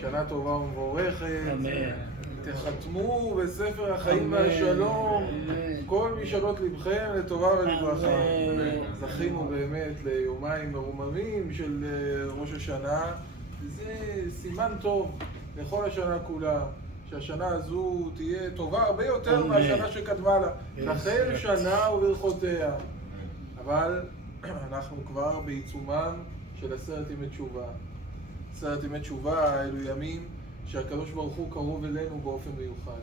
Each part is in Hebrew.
שנה טובה ומבורכת. אמן. תחתמו בספר החיים והשלום, כל משאלות לבכם לטובה ולברכה. זכינו באמת ליומיים מרוממים של ראש השנה, וזה סימן טוב לכל השנה כולה, שהשנה הזו תהיה טובה הרבה יותר מהשנה שקדמה לה. תחל שנה וברכותיה. אבל אנחנו כבר בעיצומם של 10 ימי תשובה. 10 ימי תשובה אלו ימים שהקדוש ברוך הוא קרוב אלינו באופן מיוחד.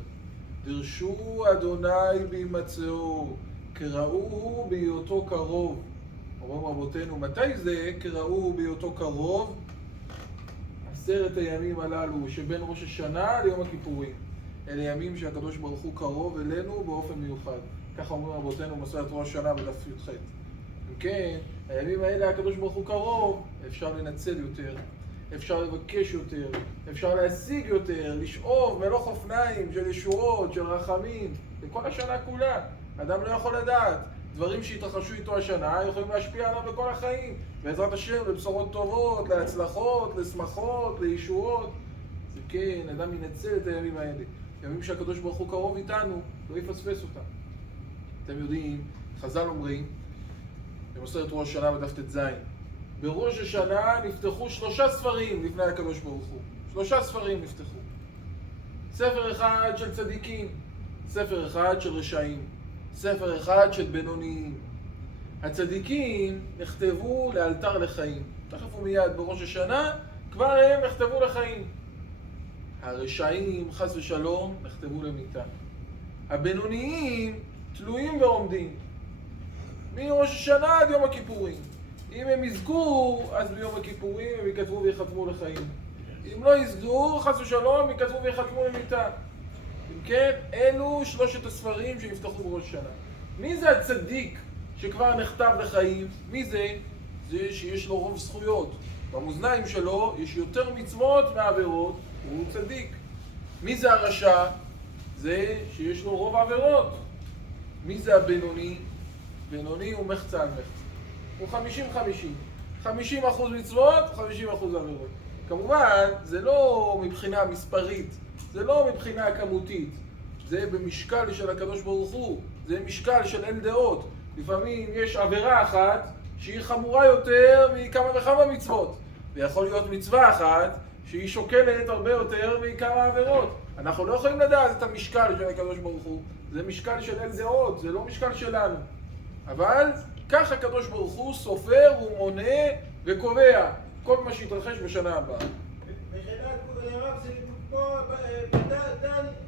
דרשו אדוני בהימצאו, קראוהו בהיותו קרוב. אומרים רבותינו, מתי זה קראוהו בהיותו קרוב? 10 הימים הללו שבין ראש השנה ליום הכיפורים. אלה ימים שהקדוש ברוך הוא קרוב אלינו באופן מיוחד. ככה אומרים רבותינו במסורת ראש השנה בדף י"ח. אם כן, הימים האלה הקדוש ברוך הוא קרוב, אפשר לנצל יותר. אפשר לבקש יותר, אפשר להשיג יותר, לשאוב מלוך אופניים של ישועות, של רחמים, לכל השנה כולה. אדם לא יכול לדעת. דברים שהתרחשו איתו השנה יכולים להשפיע עליו בכל החיים. בעזרת השם, לבשורות טובות, להצלחות, לשמחות, לישועות. זה כן, אדם ינצל את הימים האלה. ימים שהקדוש ברוך הוא קרוב איתנו, לא יפספס אותם. אתם יודעים, חז"ל אומרים, במסורת ראש השנה בדף ט"ז, בראש השנה נפתחו 3 ספרים לפני הקדוש ברוך הוא. 3 ספרים נפתחו. ספר אחד של צדיקים, ספר אחד של רשעים, ספר אחד של בינוניים. הצדיקים נכתבו לאלתר לחיים. תכף ומיד בראש השנה כבר הם נכתבו לחיים. הרשעים, חס ושלום, נכתבו למיתה. הבינוניים תלויים ועומדים. מראש השנה עד יום הכיפורים. אם הם יזכו, אז ביום הכיפורים הם יכתבו ויחתמו לחיים. אם לא יזכו, חס ושלום, יכתבו ויחתמו למיתה. אם כן, אלו 3 הספרים שנפתחו בראש השנה. מי זה הצדיק שכבר נכתב לחיים? מי זה? זה שיש לו רוב זכויות. במאזניים שלו יש יותר מצוות מהעבירות, הוא צדיק. מי זה הרשע? זה שיש לו רוב עבירות. מי זה הבינוני? בינוני הוא מחצה על מחצה. הוא 50-50. 50% מצוות, 50% עבירות. כמובן, זה לא מבחינה מספרית, זה לא מבחינה כמותית. זה במשקל של הקדוש ברוך הוא, זה משקל של אין דעות. לפעמים יש עבירה אחת שהיא חמורה יותר מכמה וכמה מצוות. ויכול להיות מצווה אחת שהיא שוקלת הרבה יותר מכמה עבירות. אנחנו לא יכולים לדעת את המשקל של הקדוש ברוך הוא. זה משקל של אין דעות, זה לא משקל שלנו. אבל כך הקדוש ברוך הוא סופר ומונה וקובע כל מה שהתרחש בשנה הבאה. בשנה הרב זה כמו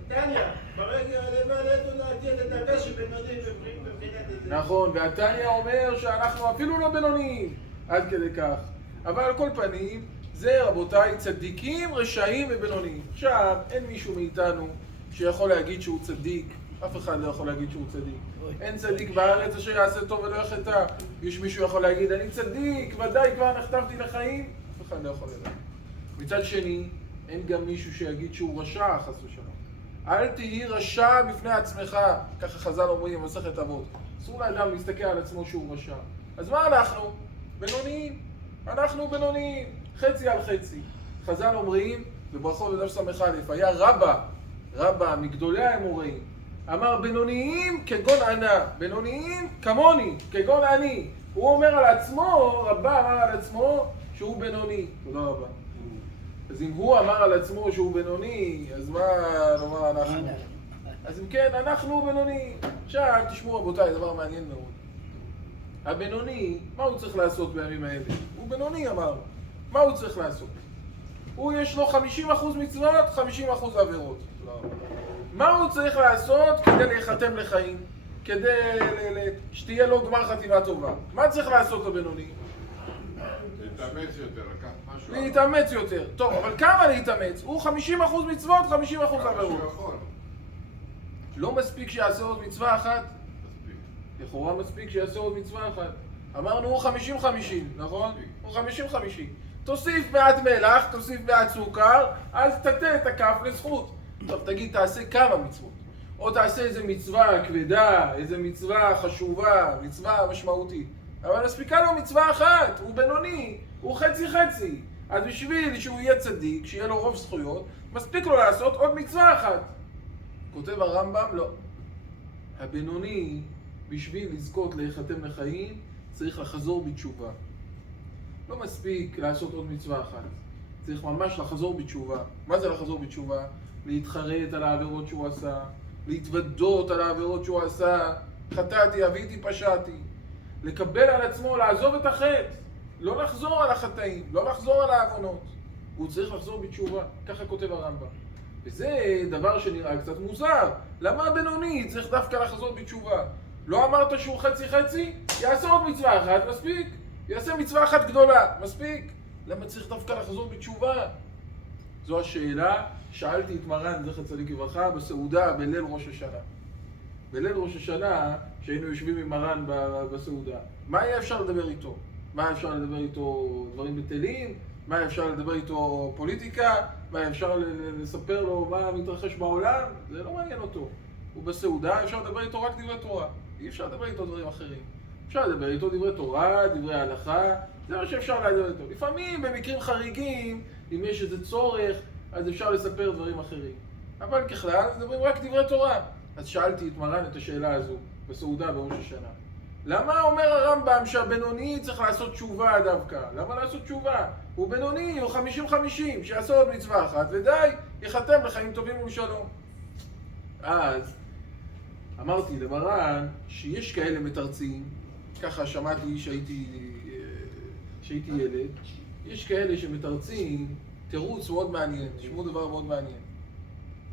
תניה, ברגע לבעלתו להגיע את הדרגה של בינוניים מבחינת הזה. נכון, והתניה אומר שאנחנו אפילו לא בינוניים עד כדי כך. אבל על כל פנים, זה רבותיי צדיקים, רשעים ובינוניים. עכשיו, אין מישהו מאיתנו שיכול להגיד שהוא צדיק. אף אחד לא יכול להגיד שהוא צדיק. אין צדיק בארץ אשר יעשה טוב ולא יחטא. יש מישהו יכול להגיד, אני צדיק, ודאי כבר נכתבתי לחיים. אף אחד לא יכול לדעת. מצד שני, אין גם מישהו שיגיד שהוא רשע, חס ושלום. אל תהי רשע בפני עצמך, ככה חז"ל אומרים במסכת אבות. אסור לאדם להסתכל על עצמו שהוא רשע. אז מה אנחנו? בינוניים. אנחנו בינוניים, חצי על חצי. חז"ל אומרים, בברכות בדף ס"א, היה רבא מגדולי האמוראים, אמר בינוניים כגון ענה, בינוניים כמוני, כגון אני. הוא אומר על עצמו, רבא אמר על עצמו שהוא בינוני. תודה רבה. אז אם הוא אמר על עצמו שהוא בינוני, אז מה נאמר אנחנו? אז אם כן, אנחנו בינוני. עכשיו תשמעו רבותיי, דבר מעניין מאוד. הבינוני, מה הוא צריך לעשות בימים האלה? הוא בינוני אמר. מה הוא צריך לעשות? הוא יש לו 50% מצוות, 50% עבירות. מה הוא צריך לעשות כדי להיחתם לחיים? כדי שתהיה לו גמר חתימה טובה? מה צריך לעשות הבינוני? להתאמץ יותר, לקחת משהו. להתאמץ יותר. טוב, אבל כמה להתאמץ? הוא 50% מצוות, 50% עבירות. לא מספיק שיעשה עוד מצווה אחת? מספיק. לכאורה מספיק שיעשה עוד מצווה אחת. אמרנו הוא 50-50, נכון? הוא 50-50. תוסיף מעט מלח, תוסיף מעט סוכר, אז תטה את הכף לזכות. טוב, תגיד, תעשה כמה מצוות. או תעשה איזה מצווה כבדה, איזה מצווה חשובה, מצווה משמעותית. אבל מספיקה לו מצווה אחת, הוא בינוני, הוא חצי-חצי. אז בשביל שהוא יהיה צדיק, שיהיה לו רוב זכויות, מספיק לו לעשות עוד מצווה אחת. כותב הרמב"ם, לא. הבינוני, בשביל לזכות להיחתם לחיים, צריך לחזור בתשובה. לא מספיק לעשות עוד מצווה אחת. צריך ממש לחזור בתשובה. מה זה לחזור בתשובה? להתחרט על העבירות שהוא עשה, להתוודות על העבירות שהוא עשה, חטאתי, עוויתי, פשעתי. לקבל על עצמו, לעזוב את החטא. לא לחזור על החטאים, לא לחזור על העוונות. הוא צריך לחזור בתשובה. ככה כותב הרמב"ם. וזה דבר שנראה קצת מוזר. למה הבינוני צריך דווקא לחזור בתשובה? לא אמרת שהוא חצי חצי? יעשה עוד מצווה אחת, מספיק. יעשה מצווה אחת גדולה, מספיק. למה צריך דווקא לחזור בתשובה? זו השאלה. שאלתי את מרן, זכר צדיק לברכה, בסעודה בליל ראש השנה. בליל ראש השנה, שהיינו יושבים עם מרן בסעודה, מה היה אפשר לדבר איתו? מה היה אפשר לדבר איתו דברים בטלים? מה היה אפשר לדבר איתו פוליטיקה? מה היה אפשר לספר לו מה מתרחש בעולם? זה לא מעניין אותו. הוא בסעודה, אפשר לדבר איתו רק דברי תורה. אי אפשר לדבר איתו דברים אחרים. אפשר לדבר איתו דברי תורה, דברי ההלכה, זה מה שאפשר לדבר איתו. לפעמים במקרים חריגים, אם יש איזה צורך, אז אפשר לספר דברים אחרים. אבל ככלל, מדברים רק דברי תורה. אז שאלתי את מרן את השאלה הזו, בסעודה בראש השנה. למה אומר הרמב"ם שהבינוני צריך לעשות תשובה דווקא? למה לעשות תשובה? הוא בינוני, הוא 50-50, שיעשה עוד מצווה אחת, ודי, יחתם לחיים טובים ולשלום. אז אמרתי למרן שיש כאלה מתרצים, ככה שמעתי שהייתי ילד, יש כאלה שמתרצים תירוץ מאוד מעניין, תשמעו דבר מאוד מעניין.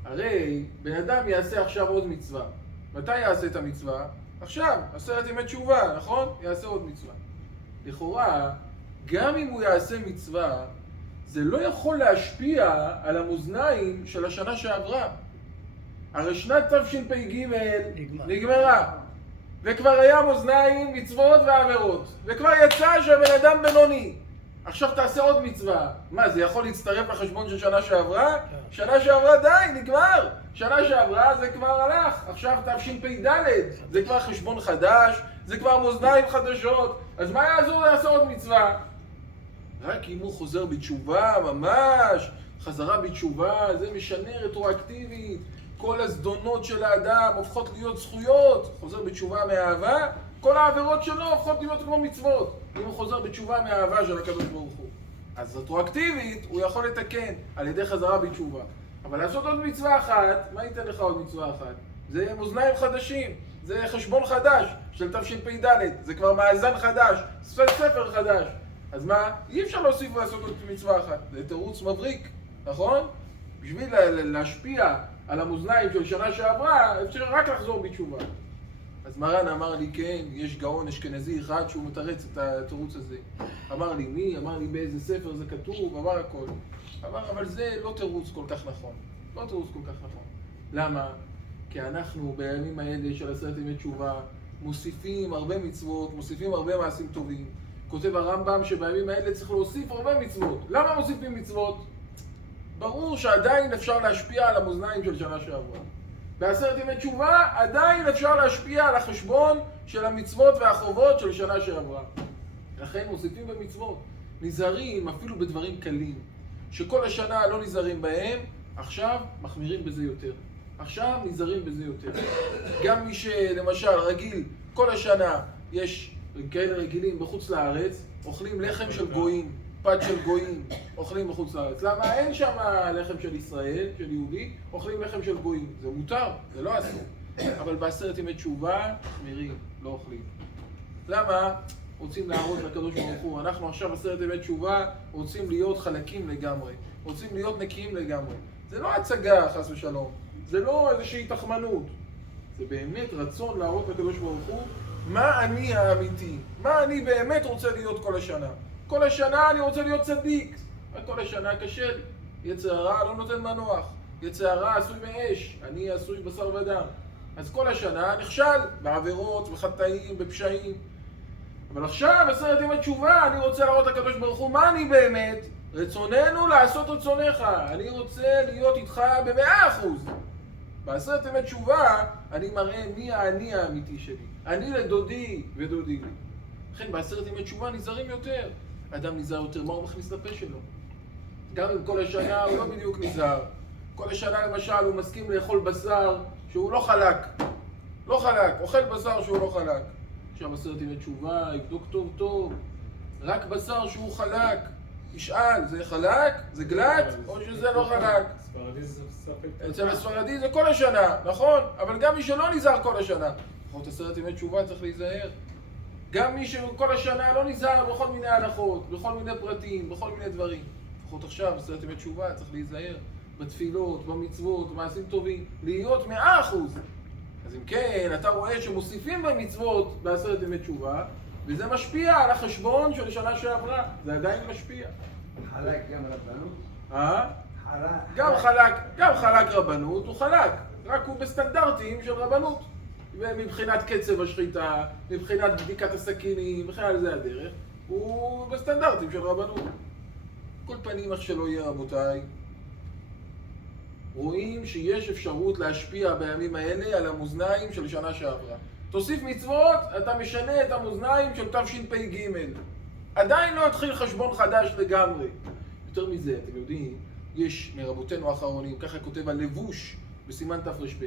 הרי בן אדם יעשה עכשיו עוד מצווה. מתי יעשה את המצווה? עכשיו, 10 ימי תשובה, נכון? יעשה עוד מצווה. לכאורה, גם אם הוא יעשה מצווה, זה לא יכול להשפיע על המאזניים של השנה שעברה. הרי שנת תשפ"ג נגמרה. וכבר היה מאזניים, מצוות ועבירות. וכבר יצא שהבן אדם בינוני. עכשיו תעשה עוד מצווה. מה, זה יכול להצטרף לחשבון של שנה שעברה? שנה שעברה די, נגמר. שנה שעברה זה כבר הלך. עכשיו תשפ"ד, זה כבר חשבון חדש, זה כבר מאזניים חדשות. אז מה יעזור לעשות עוד מצווה? רק אם הוא חוזר בתשובה, ממש, חזרה בתשובה, זה משנה רטרואקטיבית. כל הזדונות של האדם הופכות להיות זכויות. חוזר בתשובה מאהבה, כל העבירות שלו הופכות להיות כמו מצוות. אם הוא חוזר בתשובה מהאהבה של הקדוש ברוך הוא. אז רטרואקטיבית הוא יכול לתקן על ידי חזרה בתשובה. אבל לעשות עוד מצווה אחת, מה ייתן לך עוד מצווה אחת? זה מאזניים חדשים, זה חשבון חדש של תשפ"ד, זה כבר מאזן חדש, ספר חדש. אז מה? אי אפשר להוסיף ולעשות עוד מצווה אחת. זה תירוץ מבריק, נכון? בשביל להשפיע על המאזניים של שנה שעברה, אפשר רק לחזור בתשובה. אז מרן אמר לי, כן, יש גאון אשכנזי אחד שהוא מתרץ את התירוץ הזה. אמר לי, מי? אמר לי, באיזה ספר זה כתוב? אמר הכל. אמר, אבל זה לא תירוץ כל כך נכון. לא תירוץ כל כך נכון. למה? כי אנחנו בימים האלה של 10 ימי תשובה מוסיפים הרבה מצוות, מוסיפים הרבה מעשים טובים. כותב הרמב"ם שבימים האלה צריך להוסיף הרבה מצוות. למה מוסיפים מצוות? ברור שעדיין אפשר להשפיע על המאזניים של שנה שעברה. ב10 ימי תשובה עדיין אפשר להשפיע על החשבון של המצוות והחובות של שנה שעברה. לכן מוסיפים במצוות. נזהרים אפילו בדברים קלים, שכל השנה לא נזהרים בהם, עכשיו מחמירים בזה יותר. עכשיו נזהרים בזה יותר. גם מי שלמשל רגיל, כל השנה יש כאלה רגילים בחוץ לארץ, אוכלים לחם של גויים, פת של גויים, אוכלים בחוץ לארץ. למה? אין שם לחם של ישראל, של יהודי, אוכלים לחם של גויים. זה מותר, זה לא אסור. אבל ב10 ימי תשובה, מחמירים, לא אוכלים. למה? רוצים להראות לקדוש ברוך הוא. אנחנו עכשיו 10 ימי תשובה, רוצים להיות חלקים לגמרי. רוצים להיות נקיים לגמרי. זה לא הצגה, חס ושלום. זה לא איזושהי תחמנות. זה באמת רצון להראות לקדוש ברוך הוא מה אני האמיתי. מה אני באמת רוצה להיות כל השנה. כל השנה אני רוצה להיות צדיק. כל השנה קשה לי. יצר הרע לא נותן מנוח. יצר הרע עשוי מאש. אני עשוי בשר ודם. אז כל השנה נכשל בעבירות, בחטאים, בפשעים. אבל עכשיו, 10 ימי תשובה, אני רוצה להראות לקדוש ברוך הוא מה אני באמת. רצוננו לעשות רצונך. אני רוצה להיות איתך ב100%. ב10 ימי תשובה, אני מראה מי האני האמיתי שלי. אני לדודי ודודי לי. לכן ב10 ימי תשובה נזהרים יותר. אדם נזהר יותר, מה הוא מכניס לפה שלו? גם אם כל השנה הוא לא בדיוק נזהר. כל השנה למשל הוא מסכים לאכול בשר שהוא לא חלק. לא חלק, אוכל בשר שהוא לא חלק. עכשיו 10 ימי תשובה, יבדוק טוב טוב. רק בשר שהוא חלק. ישאל, זה חלק? זה גלת? או שזה לא חלק? ספרדי זה ספק. אצל הספרדי זה כל השנה, נכון? אבל גם מי שלא נזהר כל השנה. לפחות 10 ימי תשובה צריך להיזהר. גם מי שכל השנה לא נזהר בכל מיני הלכות, בכל מיני פרטים, בכל מיני דברים. לפחות עכשיו 10 ימי תשובה צריך להיזהר. בתפילות, במצוות, במעשים טובים, להיות 100%. אז אם כן, אתה רואה שמוסיפים במצוות ב10 ימי תשובה, וזה משפיע על החשבון של שנה שעברה. זה עדיין משפיע. חלק גם רבנות? גם חלק רבנות, הוא חלק. רק הוא בסטנדרטים של רבנות. ומבחינת קצב השחיטה, מבחינת בדיקת הסכינים, וכן על זה הדרך, הוא בסטנדרטים של רבנות. כל פנים איך שלא יהיה רבותיי, רואים שיש אפשרות להשפיע בימים האלה על המאזניים של שנה שעברה. תוסיף מצוות, אתה משנה את המאזניים של תשפ"ג. עדיין לא התחיל חשבון חדש לגמרי. יותר מזה, אתם יודעים, יש מרבותינו האחרונים, ככה כותב הלבוש בסימן תר"ב.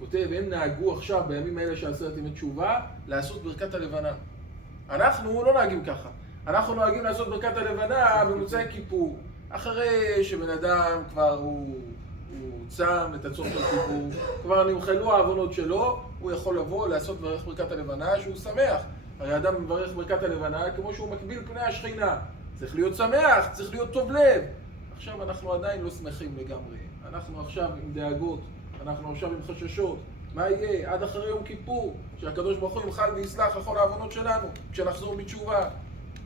כותב, הם נהגו עכשיו בימים האלה של 10 ימי תשובה לעשות ברכת הלבנה. אנחנו לא נהגים ככה. אנחנו נוהגים לעשות ברכת הלבנה במוצאי כיפור. אחרי שבן אדם כבר הוא צם את הצום של כיפור, כבר נמחלו העוונות שלו, הוא יכול לבוא לעשות ברכת הלבנה שהוא שמח. הרי אדם מברך ברכת הלבנה כמו שהוא מקביל פני השכינה. צריך להיות שמח, צריך להיות טוב לב. עכשיו אנחנו עדיין לא שמחים לגמרי. אנחנו עכשיו עם דאגות, אנחנו עכשיו עם חששות. מה יהיה עד אחרי יום כיפור, שהקדוש ברוך הוא ימחל ויסלח לכל העוונות שלנו, כשנחזור בתשובה.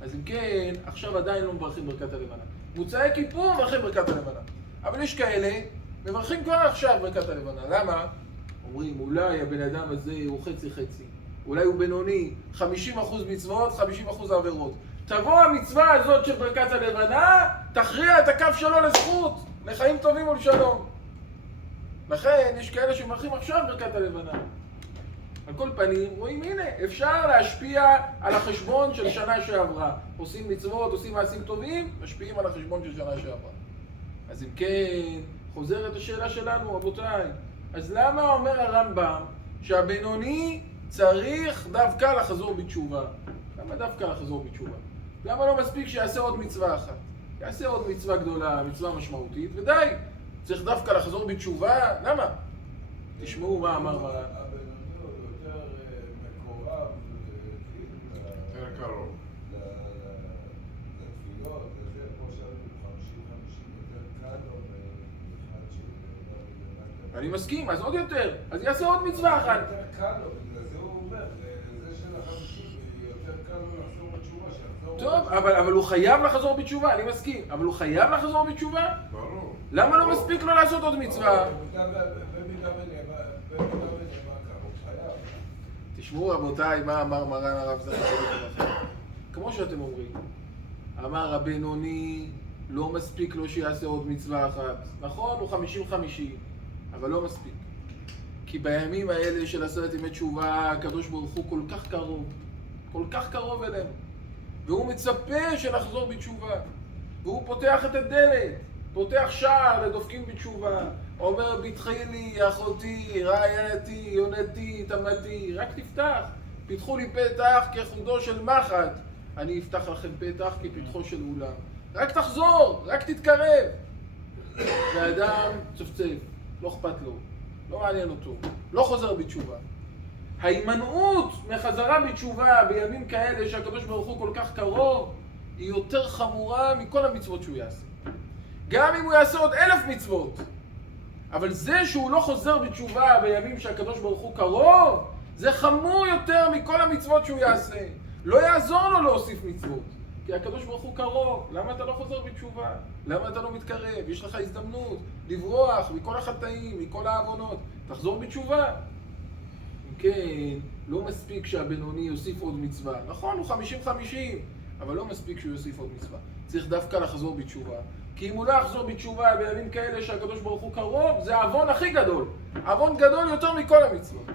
אז אם כן, עכשיו עדיין לא מברכים ברכת הלבנה. מוצאי כיפור מברכים ברכת הלבנה. אבל יש כאלה, מברכים כבר עכשיו ברכת הלבנה. למה? אומרים, אולי הבן אדם הזה הוא חצי-חצי. אולי הוא בינוני, 50% מצוות, 50% עבירות. תבוא המצווה הזאת של ברכת הלבנה, תכריע את הכף שלו לזכות, לחיים טובים ולשלום. לכן יש כאלה שמברכים עכשיו ברכת הלבנה. על כל פנים, רואים, הנה, אפשר להשפיע על החשבון של שנה שעברה. עושים מצוות, עושים מעשים טובים, משפיעים על החשבון של שנה שעברה. אז אם כן, חוזרת השאלה שלנו, רבותיי. אז למה אומר הרמב"ם שהבינוני צריך דווקא לחזור בתשובה? למה דווקא לחזור בתשובה? למה לא מספיק שיעשה עוד מצווה אחת? יעשה עוד מצווה גדולה, מצווה משמעותית, ודי. צריך דווקא לחזור בתשובה? למה? תשמעו מה אמר מרן. הבינוני הוא יותר מקורב, יותר קרוב. לתפילות, לזה, כמו שאנחנו 50-50 יותר קל לו מאחד של... אני מסכים, אז עוד יותר. אז יעשה עוד מצווה אחת. יותר קל לו, בגלל זה הוא אומר, זה של ה-50 יותר קל לו לחזור בתשובה, שיחזור... טוב, אבל הוא חייב לחזור בתשובה, אני מסכים. אבל הוא חייב לחזור בתשובה? ברור. למה לא מספיק לו לעשות עוד מצווה? במידה ונאמר ככה, הוא חייב. תשמעו רבותיי, מה אמר מרן הרב זכר צדיק לברכה. כמו שאתם אומרים, אמר הבינוני, לא מספיק לו שיעשה עוד מצווה אחת. נכון, הוא 50-50, אבל לא מספיק. כי בימים האלה של 10 ימי תשובה, הקדוש ברוך הוא כל כך קרוב אלינו. והוא מצפה שנחזור בתשובה. והוא פותח את הדלת, פותח שער לדופקים בתשובה. אומר, בתחי לי, אחותי, רעייתי, יונתי, תמתי, רק תפתח. פיתחו לי פתח כחודו של מחט. אני אפתח לכם פתח כפתחו של אולם. רק תחזור, רק תתקרב. והאדם צפצף, לא אכפת לו, לא מעניין אותו, לא חוזר בתשובה. ההימנעות מחזרה בתשובה בימים כאלה שהקדוש ברוך הוא כל כך קרוב, היא יותר חמורה מכל המצוות שהוא יעשה. גם אם הוא יעשה עוד 1000 מצוות. אבל זה שהוא לא חוזר בתשובה בימים שהקדוש ברוך הוא קרוב, זה חמור יותר מכל המצוות שהוא יעשה. לא יעזור לו להוסיף מצוות, כי הקדוש ברוך הוא קרוב. למה אתה לא חוזר בתשובה? למה אתה לא מתקרב? יש לך הזדמנות לברוח מכל החטאים, מכל העוונות. תחזור בתשובה. אם כן, לא מספיק שהבינוני יוסיף עוד מצווה. נכון, הוא 50-50, אבל לא מספיק שהוא יוסיף עוד מצווה. צריך דווקא לחזור בתשובה. כי אם הוא לא יחזור בתשובה בימים כאלה שהקדוש ברוך הוא קרוב, זה העוון הכי גדול. העוון גדול יותר מכל המצוות.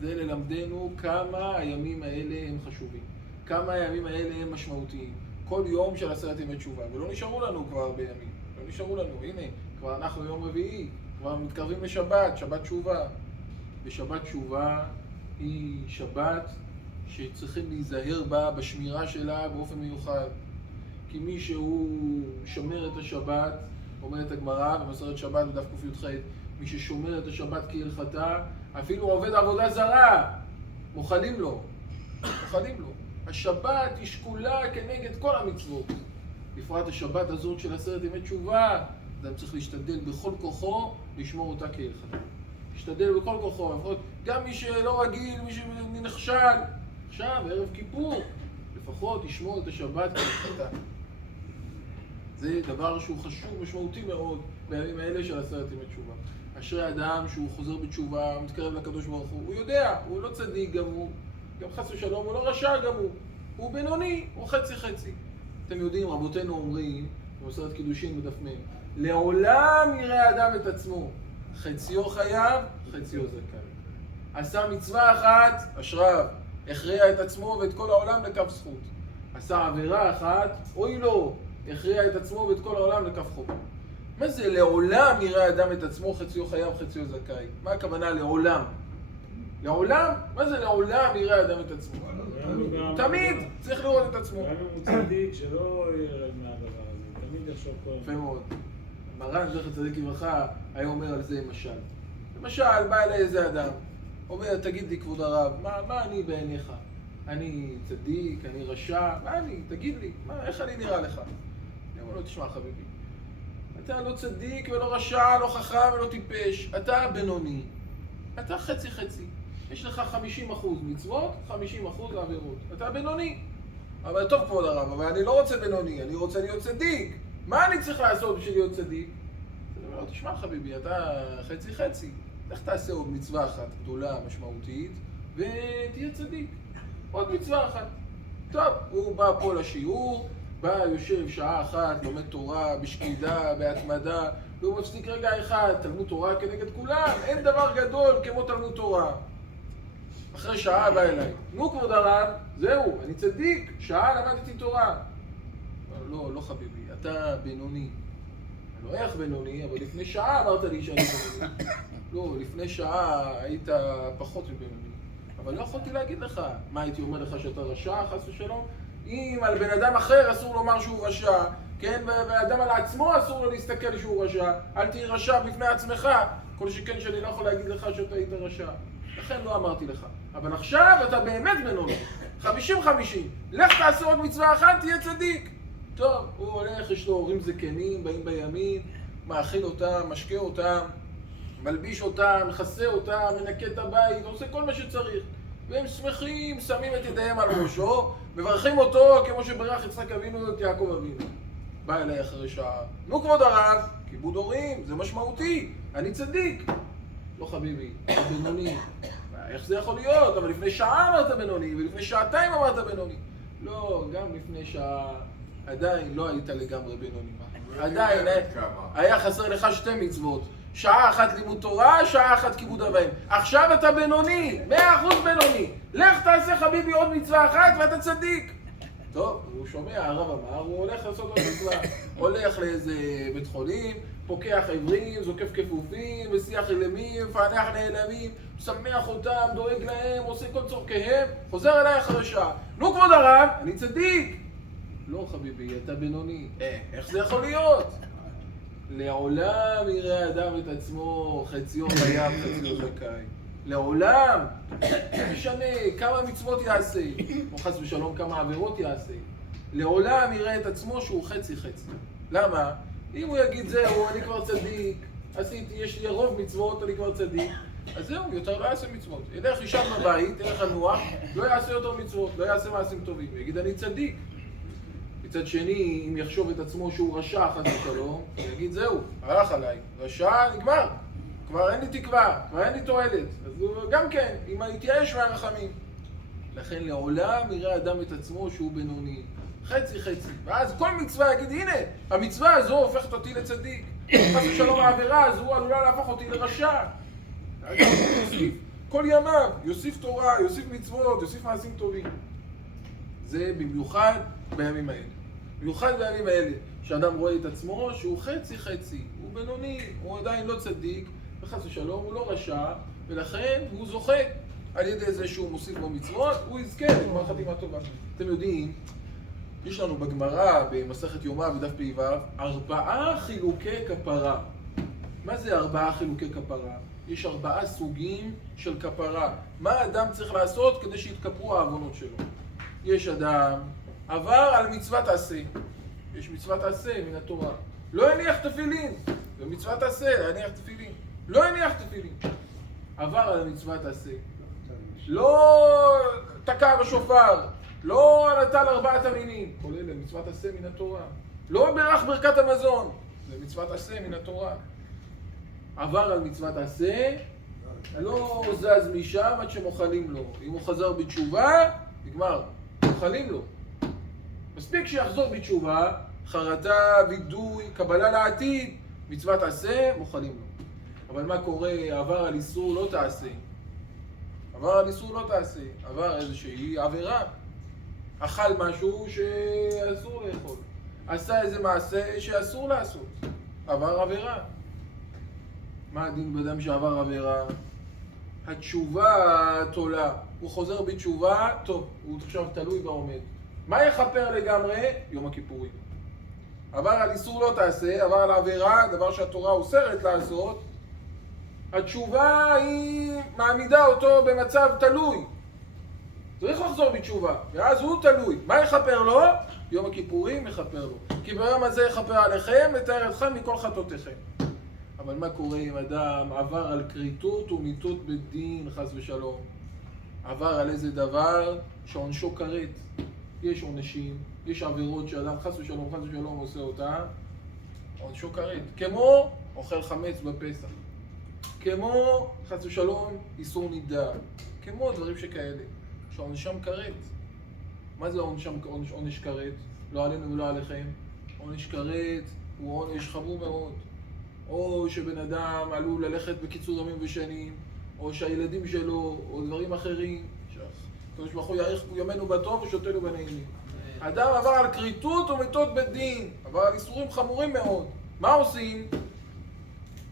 זה ללמדנו כמה הימים האלה הם חשובים. כמה הימים האלה הם משמעותיים. כל יום של 10 ימי תשובה. ולא נשארו לנו כבר הרבה ימים. נשארו לנו, הנה, כבר אנחנו יום רביעי, כבר מתקרבים לשבת, שבת תשובה. ושבת תשובה היא שבת שצריכים להיזהר בה בשמירה שלה באופן מיוחד. כי מי שהוא שומר את השבת, אומרת הגמרא במסכת שבת בדף קי"ח, מי ששומר את השבת כהלכתה, אפילו עובד עבודה זרה, מוחלים לו. השבת היא שקולה כנגד כל המצוות. בפרט השבת הזאת של 10 ימי תשובה, אדם צריך להשתדל בכל כוחו לשמור אותה כהלכתה. להשתדל בכל כוחו, גם מי שלא רגיל, מי שנכשל, עכשיו, ערב כיפור, לפחות ישמור את השבת כהלכתה. זה דבר שהוא חשוב, משמעותי מאוד בימים האלה של 10 ימי תשובה. אשרי אדם שהוא חוזר בתשובה, מתקרב לקדוש ברוך הוא, הוא יודע, הוא לא צדיק גמור, גם חס ושלום, הוא לא רשע גמור, הוא בינוני, הוא חצי. אתם יודעים, רבותינו אומרים, במסכת קידושין בדף מ', לעולם יראה אדם את עצמו, חציו חייב, חציו זכאי. עשה מצווה אחת, אשריו, הכריע את עצמו ואת כל העולם לכף זכות. עשה עבירה אחת, אוי לו, הכריע את עצמו ואת כל העולם לכף חובה. מה זה לעולם יראה אדם את עצמו, חציו חייב, חציו זכאי? מה הכוונה לעולם? לעולם? מה זה לעולם יראה אדם את עצמו? תמיד צריך לראות את עצמו. גם אם הוא צדיק שלא ירד מהדבר הזה, תמיד יחשוב כל הזמן. יפה מאוד. מרן זכר צדיק לברכה היה אומר על זה משל. למשל, בא אליי איזה אדם, אומר, תגיד לי כבוד הרב, מה אני בעיניך? אני צדיק, אני רשע, מה אני? תגיד לי, איך אני נראה לך? אני אומר לו, תשמע חביבי, אתה לא צדיק ולא רשע, לא חכם ולא טיפש, אתה בינוני, אתה חצי. יש לך 50% מצוות, 50% עבירות. אתה בינוני. אבל טוב כבוד הרב, אבל אני לא רוצה בינוני, אני רוצה להיות צדיק. מה אני צריך לעשות בשביל להיות צדיק? אני אומר לו, תשמע חביבי, אתה חצי. איך תעשה עוד מצווה אחת גדולה, משמעותית, ותהיה צדיק. עוד מצווה אחת. טוב, הוא בא פה לשיעור, בא, יושב שעה אחת, לומד תורה, בשקידה, בהתמדה, והוא מפסיק רגע אחד, תלמוד תורה כנגד כולם, אין דבר גדול כמו תלמוד תורה. אחרי שעה בא אליי, נו כבוד הרב, זהו, אני צדיק, שעה למדתי תורה. לא חביבי, אתה בינוני. אני לא איך בינוני, אבל לפני שעה אמרת לי שאני בינוני. לא, לפני שעה היית פחות מבינוני. אבל לא יכולתי להגיד לך, מה הייתי אומר לך שאתה רשע, חס ושלום? אם על בן אדם אחר אסור לומר שהוא רשע, כן, ואדם על עצמו אסור לו להסתכל שהוא רשע, אל תהיה רשע בפני עצמך, כל שכן שאני לא יכול להגיד לך שאתה היית רשע. לכן לא אמרתי לך. אבל עכשיו אתה באמת בינוני, 50-50. לך תעשה עוד מצווה אחת, תהיה צדיק. טוב, הוא הולך, יש לו הורים זקנים, באים בימין, מאכיל אותם, משקה אותם, מלביש אותם, מכסה אותם, מנקה את הבית, עושה כל מה שצריך. והם שמחים, שמים את ידיהם על ראשו, מברכים אותו כמו שברך יצחק אבינו את יעקב אבינו. בא אליי אחרי שעה, נו כבוד הרב, כיבוד הורים, זה משמעותי, אני צדיק. לא חביבי, אתה בינוני. איך זה יכול להיות? אבל לפני שעה אמרת בינוני, ולפני שעתיים אמרת בינוני. לא, גם לפני שעה עדיין לא היית לגמרי בינוני. עדיין היה חסר לך 2 מצוות. שעה אחת לימוד תורה, שעה אחת כיבוד אב ואם. עכשיו אתה בינוני, 100% בינוני. לך תעשה חביבי עוד מצווה אחת ואתה צדיק. טוב, הוא שומע, הרב אמר, הוא הולך לעשות עוד מצווה. הולך לאיזה בית חולים, פוקח עברים, זוקף כפופים, מסיח אילמים, מפענח נעלמים, משמח אותם, דואג להם, עושה כל צורכיהם, חוזר אליי אחרי שעה. נו כבוד הרב, אני צדיק. לא חביבי, אתה בינוני. איך זה יכול להיות? לעולם יראה אדם את עצמו, חציו חייב, חציו זכאי. לעולם, משנה כמה מצוות יעשה, או חס ושלום כמה עבירות יעשה. לעולם יראה את עצמו שהוא חצי. למה? אם הוא יגיד זהו, אני כבר צדיק, עשיתי, יש לי רוב מצוות, אני כבר צדיק, אז זהו, יותר לא יעשה מצוות. ילך ישב בבית, ילך לנוח, לא יעשה יותר מצוות, לא יעשה מעשים טובים. יגיד אני צדיק. מצד שני, אם יחשוב את עצמו שהוא רשע חס ושלום, יגיד זהו, הלך עליי, רשע נגמר, כבר אין לי תקווה, כבר אין לי תועלת. אז הוא גם כן, אם יתייאש מהרחמים. לכן לעולם יראה אדם את עצמו שהוא בינוני, חצי. ואז כל מצווה יגיד, הנה, המצווה הזו הופכת אותי לצדיק. חס ושלום העבירה הזו עלולה להפוך אותי לרשע. כל ימיו, יוסיף תורה, יוסיף מצוות, יוסיף מעשים טובים. זה במיוחד בימים האלה. במיוחד בימים האלה, שאדם רואה את עצמו שהוא חצי חצי, הוא בינוני, הוא עדיין לא צדיק, וחס ושלום הוא לא רשע, ולכן הוא זוכה על ידי זה שהוא מוסיף בו מצוות, הוא יזכה לגמר חתימה טובה. אתם יודעים, יש לנו בגמרא, במסכת יומא בדף פ"ו, 4 חילוקי כפרה. מה זה 4 חילוקי כפרה? יש 4 סוגים של כפרה. מה האדם צריך לעשות כדי שיתכפרו העוונות שלו? יש אדם עבר על מצוות עשה. יש מצוות עשה מן התורה. לא הניח תפילין. זה מצוות עשה, להניח תפילין. לא הניח תפילין. עבר על מצוות עשה. לא תקע בשופר. לא נטל 4 המינים. כל אלה מצוות עשה מן התורה. לא בירך ברכת המזון. זה מצוות עשה מן התורה. עבר על מצוות עשה, לא זז משם עד שמוכלים לו. אם הוא חזר בתשובה, נגמר, מוכלים לו. מספיק שיחזור בתשובה, חרטה, וידוי, קבלה לעתיד, מצוות עשה, מוכלים לו. אבל מה קורה? עבר על איסור לא תעשה. עבר על איסור לא תעשה. עבר איזושהי עבירה. אכל משהו שאסור לאכול. עשה איזה מעשה שאסור לעשות. עבר עבירה. מה הדין באדם שעבר עבירה? התשובה תולה. הוא חוזר בתשובה, טוב, הוא עכשיו תלוי ועומד. מה יכפר לגמרי? יום הכיפורים. עבר על איסור לא תעשה, עבר על עבירה, דבר שהתורה אוסרת לעשות. התשובה היא מעמידה אותו במצב תלוי. צריך לחזור בתשובה, ואז הוא תלוי. מה יכפר לו? יום הכיפורים יכפר לו. כי ביום הזה יכפר עליכם, לתאר אתכם מכל חטאותיכם. אבל מה קורה אם אדם עבר על כריתות ומיתות בדין, חס ושלום? עבר על איזה דבר שעונשו כרת. יש עונשים, יש עבירות שאדם חס ושלום עושה אותה, עונשו כרת. כמו אוכל חמץ בפסח. כמו חס ושלום איסור נידה. כמו דברים שכאלה, שעונשם כרת. מה זה עונש כרת? לא עלינו ולא עליכם. עונש כרת הוא עונש חמור מאוד. או שבן אדם עלול ללכת בקיצור ימים ושנים, או שהילדים שלו, או דברים אחרים. הקדוש ברוך הוא יאריך ימינו בטוב ושותנו בנעימים. אדם עבר על כריתות ומיתות בדין, עבר על איסורים חמורים מאוד. מה עושים?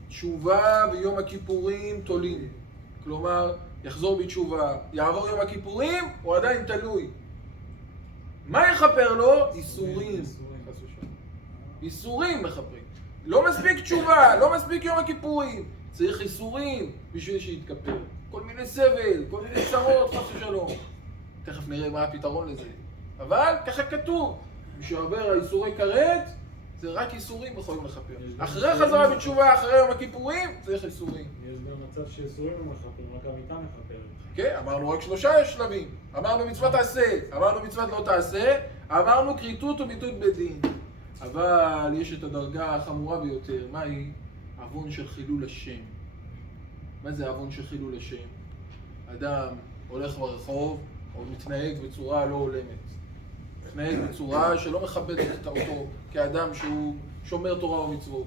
תשובה ביום הכיפורים תולים. כלומר, יחזור בתשובה, יעבור יום הכיפורים, הוא עדיין תלוי. מה יכפר לו? איסורים. איסורים מכפרים. לא מספיק תשובה, לא מספיק יום הכיפורים. צריך איסורים בשביל שיתכפר. כל מיני סבל, כל מיני צרות, חס ושלום. תכף נראה מה הפתרון לזה. אבל ככה כתוב, משעבר האיסורי כרת, זה רק איסורים יכולים לכפר. אחרי חזרה בתשובה, אחרי יום הכיפורים, צריך איסורים. יש גם מצב שאיסורים לא מכפרים, רק המיטה מכפרת. כן, אמרנו רק 3 שלבים. אמרנו מצוות תעשה, אמרנו מצוות לא תעשה, אמרנו כריתות ומיתות בדין. אבל יש את הדרגה החמורה ביותר. מה היא? עוון של חילול השם. מה זה עוון של חילול השם? אדם הולך ברחוב או מתנהג בצורה לא הולמת. מתנהג בצורה שלא מכבדת אותו כאדם שהוא שומר תורה ומצוות.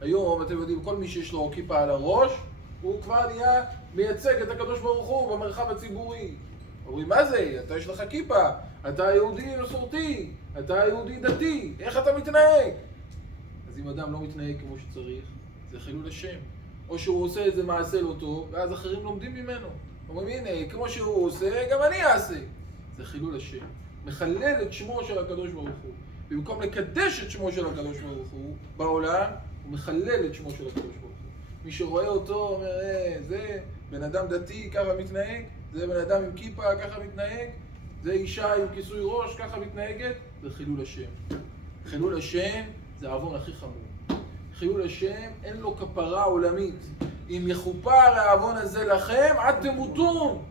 היום, אתם יודעים, כל מי שיש לו כיפה על הראש, הוא כבר נהיה מייצג את הקדוש ברוך הוא במרחב הציבורי. אומרים, מה זה? אתה יש לך כיפה, אתה יהודי מסורתי, אתה יהודי דתי, איך אתה מתנהג? אז אם אדם לא מתנהג כמו שצריך, זה חילול השם. או שהוא עושה איזה מעשה לא טוב, ואז אחרים לומדים ממנו. אומרים, הנה, כמו שהוא עושה, גם אני אעשה. זה חילול השם. מחלל את שמו של הקדוש ברוך הוא. במקום לקדש את שמו של הקדוש ברוך הוא בעולם, הוא מחלל את שמו של הקדוש ברוך הוא. מי שרואה אותו אומר, זה בן אדם דתי, ככה מתנהג, זה בן אדם עם כיפה, ככה מתנהג, זה אישה עם כיסוי ראש, ככה מתנהגת, זה חילול השם. חילול השם זה העוון הכי חמור. חילול השם אין לו כפרה עולמית. אם יכופר העוון הזה לכם, עד תמותון.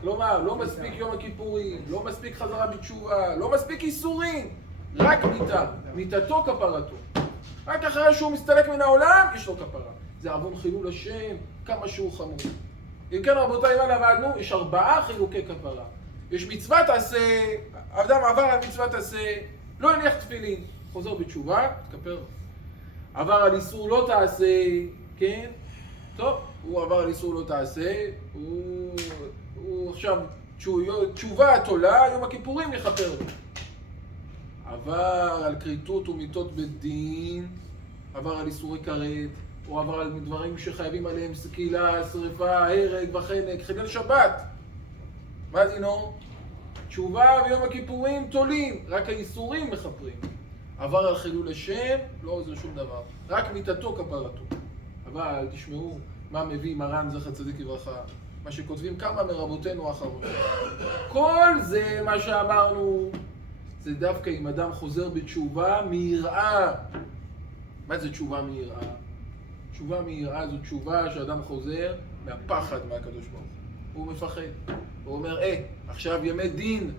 כלומר, לא מספיק יום הכיפורים, לא מספיק חזרה בתשובה, לא מספיק איסורים, רק מיתה. מיתתו כפרתו. רק אחרי שהוא מסתלק מן העולם, יש לו כפרה. זה עוון חילול השם, כמה שהוא חמור. אם כן, רבותיי, מה למדנו? יש 4 חילוקי כפרה. יש מצוות עשה, אדם עבר על מצוות עשה, לא הניח תפילין, חוזר בתשובה, תכפר. עבר על איסור לא תעשה, כן? טוב, הוא עבר על איסור לא תעשה, הוא עכשיו תשובה תולה, יום הכיפורים יכפר. עבר על כריתות ומיתות בדין, עבר על איסורי כרת, או עבר על דברים שחייבים עליהם סקילה, שריפה, הרג וחנק, חילל שבת. מה דינו? תשובה ויום הכיפורים תולים, רק האיסורים מחפרים. עבר על חילול השם, לא עוזר שום דבר, רק מיתתו כפרתו. אבל תשמעו מה מביא מרן זכר צדיק לברכה, מה שכותבים כמה מרבותינו האחרונים. כל זה מה שאמרנו, זה דווקא אם אדם חוזר בתשובה מיראה. מה זה תשובה מיראה? תשובה מיראה זו תשובה שאדם חוזר מהפחד מהקדוש ברוך הוא. הוא מפחד. הוא אומר, עכשיו ימי דין.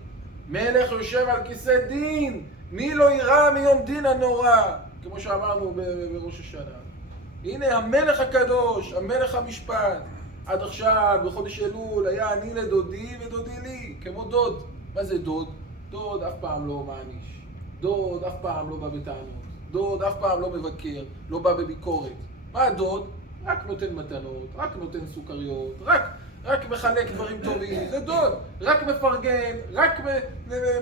מלך יושב על כיסא דין. מי לא יראה מיום דין הנורא? כמו שאמרנו בראש השנה. הנה המלך הקדוש, המלך המשפט. עד עכשיו, בחודש אלול, היה אני לדודי ודודי לי. כמו דוד. מה זה דוד? דוד אף פעם לא מעניש. דוד אף פעם לא בא בטענות. דוד אף פעם לא מבקר, לא בא בביקורת. מה הדוד? רק נותן מתנות, רק נותן סוכריות, רק מחלק דברים טובים, זה דוד. רק מפרגן, רק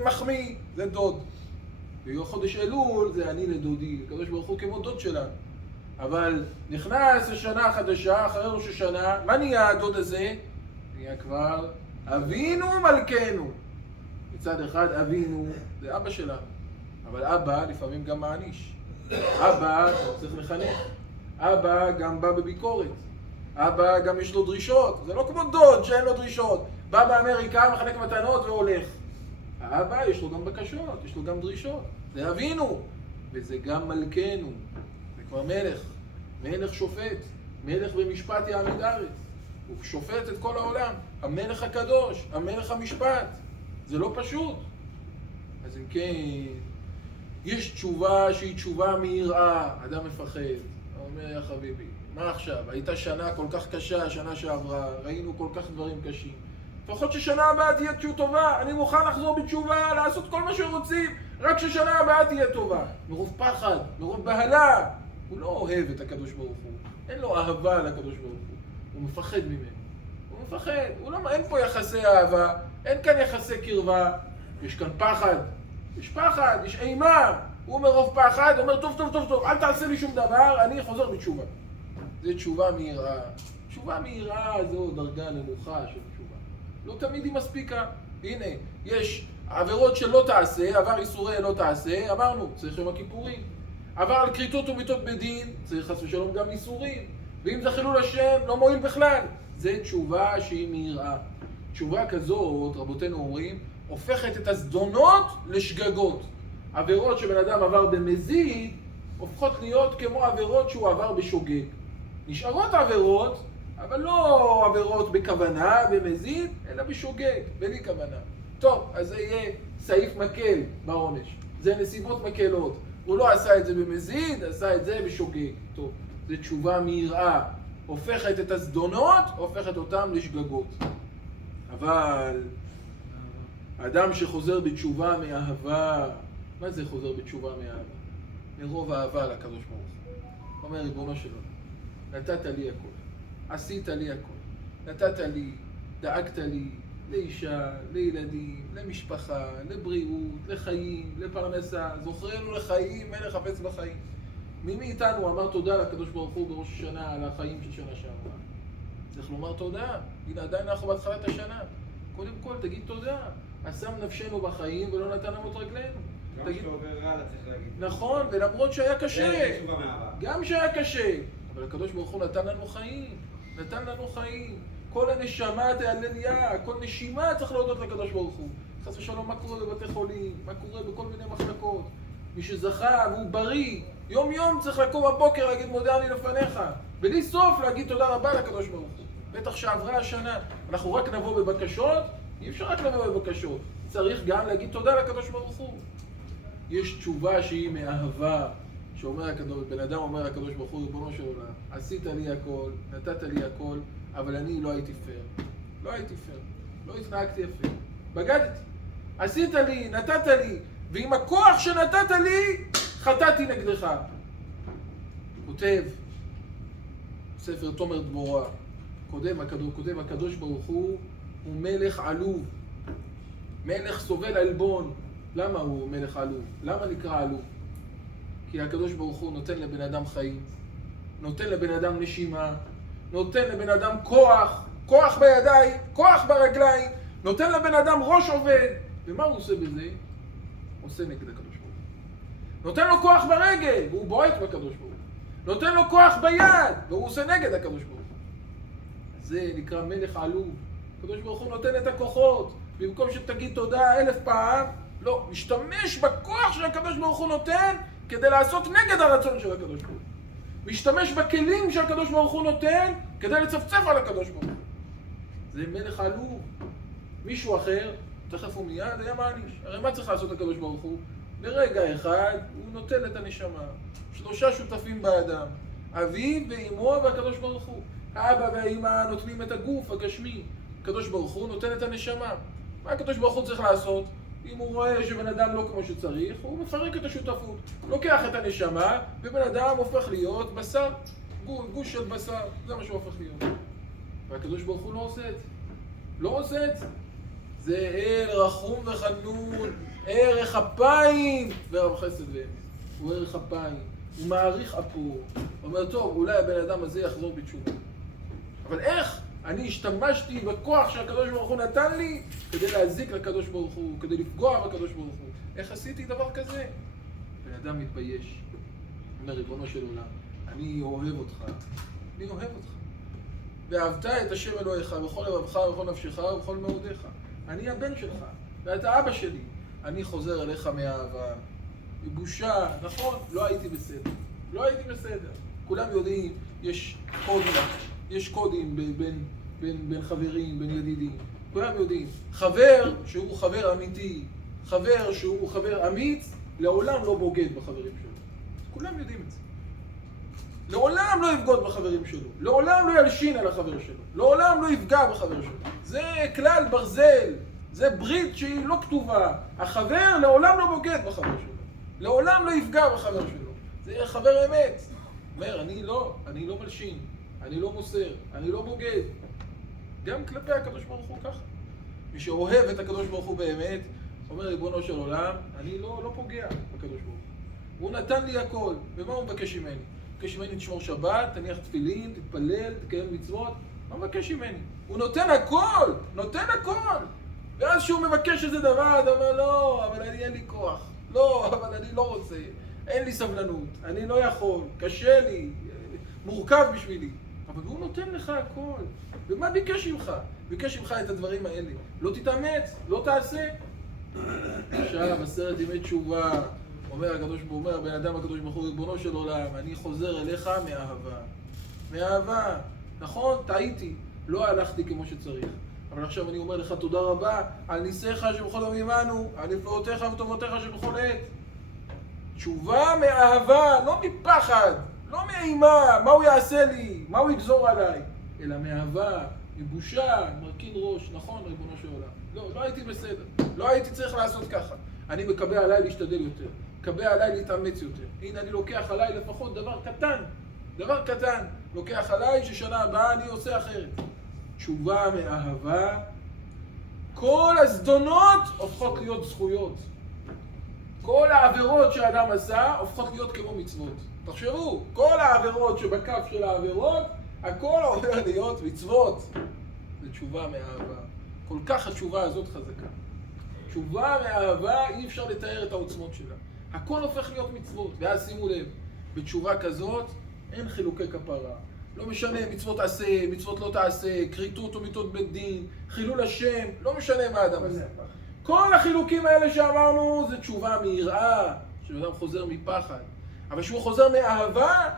מחמיא, זה דוד. בחודש אלול זה אני לדודי, הקדוש ברוך הוא כמו דוד שלנו. אבל נכנס השנה החדשה, אחרי ראש השנה, מה נהיה הדוד הזה? נהיה כבר אבינו מלכנו. מצד אחד אבינו זה אבא שלנו, אבל אבא לפעמים גם מעניש. אבא צריך לחנך. אבא גם בא בביקורת. אבא גם יש לו דרישות. זה לא כמו דוד שאין לו דרישות. בא באמריקה, מחלק מתנות והולך. האבא יש לו גם בקשות, יש לו גם דרישות. זה אבינו, וזה גם מלכנו. זה כבר מלך. מלך שופט. מלך במשפט יעמיד ארץ. הוא שופט את כל העולם. המלך הקדוש, המלך המשפט. זה לא פשוט. אז אם כן, יש תשובה שהיא תשובה מיראה. אדם מפחד. הוא אומר, יא חביבי, מה עכשיו? הייתה שנה כל כך קשה, השנה שעברה, ראינו כל כך דברים קשים. לפחות ששנה הבאה תהיה תשובה טובה, אני מוכן לחזור בתשובה, לעשות כל מה שרוצים, רק ששנה הבאה תהיה טובה. מרוב פחד, מרוב בהלה. הוא לא אוהב את הקדוש ברוך הוא. אין לו אהבה לקדוש ברוך הוא. הוא מפחד ממנו. הוא מפחד. אין פה יחסי אהבה, אין כאן יחסי קרבה. יש כאן פחד. יש פחד, יש אימה. הוא מרוב פחד, אומר, טוב, אל תעשה לי שום דבר, אני חוזר בתשובה. זה תשובה מהירה. תשובה מהירה זו דרגה נמוכה של תשובה. לא תמיד היא מספיקה. הנה, יש עבירות שלא תעשה, עבר איסורי לא תעשה, אמרנו, צריך יום הכיפורים. עבר על כריתות ומיתות בדין, צריך חס ושלום גם איסורים. ואם זה חילול השם, לא מועיל בכלל. זה תשובה שהיא מהירה. תשובה כזאת, רבותינו אומרים, הופכת את הזדונות לשגגות. עבירות שבן אדם עבר במזיד, הופכות להיות כמו עבירות שהוא עבר בשוגג. נשארות עבירות, אבל לא עבירות בכוונה, במזיד, אלא בשוגג, בלי כוונה. טוב, אז זה יהיה סעיף מקל בעונש. זה נסיבות מקלות. הוא לא עשה את זה במזיד, עשה את זה בשוגג. טוב, זה תשובה מהירה. הופכת את הזדונות, הופכת אותם לשגגות. אבל אדם שחוזר בתשובה מאהבה, מה זה חוזר בתשובה מאהבה? מרוב אהבה לקדוש ברוך הוא. אומר ריבונו שלנו, נתת לי הכל, עשית לי הכל, נתת לי, דאגת לי, לאישה, לילדים, למשפחה, לבריאות, לחיים, לפרנסה, זוכרנו לחיים, מלך חפץ בחיים. מי מאיתנו אמר תודה לקדוש ברוך הוא בראש השנה על החיים של שנה שעברה? צריך לומר תודה, הנה עדיין אנחנו בהתחלת השנה. קודם כל תגיד תודה, השם נפשנו בחיים ולא נתן למות רגלינו. גם כשאתה עובר רע, אתה צריך להגיד. נכון, ולמרות שהיה קשה. זה תשובה מאהבה. גם שהיה קשה. אבל הקדוש ברוך הוא נתן לנו חיים. נתן לנו חיים. כל הנשמה תהלליה, כל נשימה צריך להודות לקדוש ברוך הוא. חס ושלום, מה קורה בבתי חולים, מה קורה בכל מיני מחלקות. מי שזכה והוא בריא, יום יום צריך לקום בבוקר להגיד מודה אני לפניך. בלי סוף להגיד תודה רבה לקדוש ברוך הוא. בטח שעברה השנה. אנחנו רק נבוא בבקשות, אי אפשר רק לבוא בבקשות. צריך גם להגיד תודה לקדוש ברוך הוא. יש תשובה שהיא מאהבה, שאומר הקדוש, בן אדם אומר הקדוש ברוך הוא, ריבונו של עולם, עשית לי הכל, נתת לי הכל, אבל אני לא הייתי פייר. לא הייתי פייר. לא התנהגתי יפה. בגדתי. עשית לי, נתת לי, ועם הכוח שנתת לי, חטאתי נגדך. כותב ספר תומר דבורה, כותב הקדוש ברוך הוא, הוא מלך עלוב, מלך סובל עלבון, למה הוא מלך עלוב? למה נקרא עלוב? כי הקדוש ברוך הוא נותן לבן אדם חיים, נותן לבן אדם נשימה, נותן לבן אדם כוח בידיים, כוח ברגליים, נותן לבן אדם ראש עובד. ומה הוא עושה בזה? עושה נגד הקדוש ברוך הוא. נותן לו כוח ברגל, והוא בועט בקדוש ברוך הוא. נותן לו כוח ביד, והוא עושה נגד הקדוש ברוך הוא. זה נקרא מלך עלוב. הקדוש ברוך הוא נותן את הכוחות, במקום שתגיד תודה 1000 פעם, לא, משתמש בכוח שהקדוש ברוך הוא נותן כדי לעשות נגד הרצון של הקדוש ברוך הוא. משתמש בכלים שהקדוש ברוך הוא נותן כדי לצפצף על הקדוש ברוך הוא. זה מלך עלוב. מישהו אחר, תכף הוא מיד היה מעניש. הרי מה צריך לעשות הקדוש ברוך הוא? לרגע אחד הוא נותן את הנשמה. 3 שותפים באדם, אביו ואימו והקדוש ברוך הוא. האבא והאימא נותנים את הגוף הגשמי, הקדוש ברוך הוא נותן את הנשמה. מה הקדוש ברוך הוא צריך לעשות? אם הוא רואה שבן אדם לא כמו שצריך, הוא מפרק את השותפות, לוקח את הנשמה ובן אדם הופך להיות בשר, גוש של בשר, זה מה שהוא הופך להיות. והקדוש ברוך הוא לא עושה את זה, לא עושה את זה. זה אל רחום וחנון, ערך אפיים ורב חסד ואמת. הוא ערך אפיים, הוא מעריך אפו. הוא אומר, טוב, אולי הבן אדם הזה יחזור בתשובה. אבל איך? אני השתמשתי בכוח שהקדוש ברוך הוא נתן לי כדי להזיק לקדוש ברוך הוא, כדי לפגוע בקדוש ברוך הוא. איך עשיתי דבר כזה? בן אדם מתבייש. אומר, ריבונו של עולם, אני אוהב אותך. אני אוהב אותך. ואהבת את השם אלוהיך בכל לבבך ובכל נפשך ובכל מאודיך. אני הבן שלך, ואתה אבא שלי. אני חוזר אליך מאהבה. בבושה, נכון? לא הייתי בסדר. לא הייתי בסדר. כולם יודעים, יש קודים בין חברים, בין ידידים. כולם יודעים. חבר שהוא חבר אמיתי, חבר שהוא חבר אמיץ, לעולם לא בוגד בחברים שלו. כולם יודעים את זה. לעולם לא יבגוד בחברים שלו. לעולם לא ילשין על החבר שלו. לעולם לא יפגע בחבר שלו. זה כלל ברזל. זה ברית שהיא לא כתובה. החבר לעולם לא בוגד בחבר שלו. לעולם לא יפגע בחבר שלו. זה חבר אמת. אומר, אני לא מלשין. אני לא מוסר, אני לא בוגד. גם כלפי הקדוש ברוך הוא ככה. מי שאוהב את הקדוש ברוך הוא באמת, אומר ריבונו של עולם, אני לא פוגע בקדוש ברוך הוא. הוא נתן לי הכל. ומה הוא מבקש ממני? מבקש ממני תשמור שבת, תניח תפילין, תתפלל, תקיים מצוות. מה מבקש ממני? הוא נותן הכל, נותן הכל. ואז שהוא מבקש איזה דבר, אתה אומר, לא, אבל אין לי כוח. לא, אבל אני לא רוצה. אין לי סבלנות, אני לא יכול, קשה לי, מורכב בשבילי. אבל הוא נותן לך הכל. ומה ביקש ממך? ביקש ממך את הדברים האלה. לא תתאמץ, לא תעשה. עכשיו, 10 ימי תשובה, אומר הקדוש ברוך הוא, אומר בן אדם הקדוש ברוך הוא, ריבונו של עולם, אני חוזר אליך מאהבה. מאהבה. נכון, טעיתי, לא הלכתי כמו שצריך. אבל עכשיו אני אומר לך תודה רבה על ניסיך שבכל יום עמנו, על נפלאותיך וטובותיך שבכל עת. תשובה מאהבה, לא מפחד, לא מאימה, מה הוא יעשה לי, מה הוא יגזור עליי, אלא מאהבה, מבושה, מרכין ראש, נכון ריבונו של עולם. לא הייתי בסדר, לא הייתי צריך לעשות ככה. אני מקבע עליי להשתדל יותר, מקבע עליי להתאמץ יותר. הנה אני לוקח עליי לפחות דבר קטן, לוקח עליי ששנה הבאה אני עושה אחרת. תשובה מאהבה, כל הזדונות הופכות להיות זכויות. כל העבירות שהאדם עשה הופכות להיות כמו מצוות. תחשבו, כל העבירות שבכף של העבירות, הכל עובר להיות מצוות. זה תשובה מאהבה. כל כך התשובה הזאת חזקה. תשובה מאהבה, אי אפשר לתאר את העוצמות שלה. הכל הופך להיות מצוות. ואז שימו לב, בתשובה כזאת אין חילוקי כפרה. לא משנה, מצוות תעשה, מצוות לא תעשה, כריתות או מיתות בית דין, חילול השם, לא משנה מה האדם עושה. כל החילוקים האלה שאמרנו זה תשובה מיראה, שאדם חוזר מפחד. אבל כשהוא חוזר מאהבה,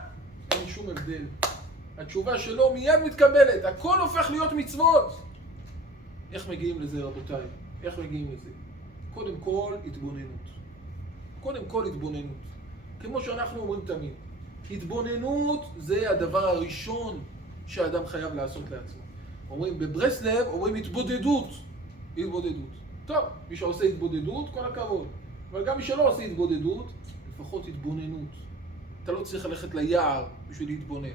אין שום הבדל. התשובה שלו מיד מתקבלת, הכל הופך להיות מצוות. איך מגיעים לזה רבותיי? איך מגיעים לזה? קודם כל התבוננות. קודם כל התבוננות. כמו שאנחנו אומרים תמיד. התבוננות זה הדבר הראשון שהאדם חייב לעשות לעצמו. אומרים בברסלב, אומרים התבודדות. התבודדות. טוב, מי שעושה התבודדות, כל הכבוד. אבל גם מי שלא עושה התבודדות, לפחות התבוננות. אתה לא צריך ללכת ליער בשביל להתבונן.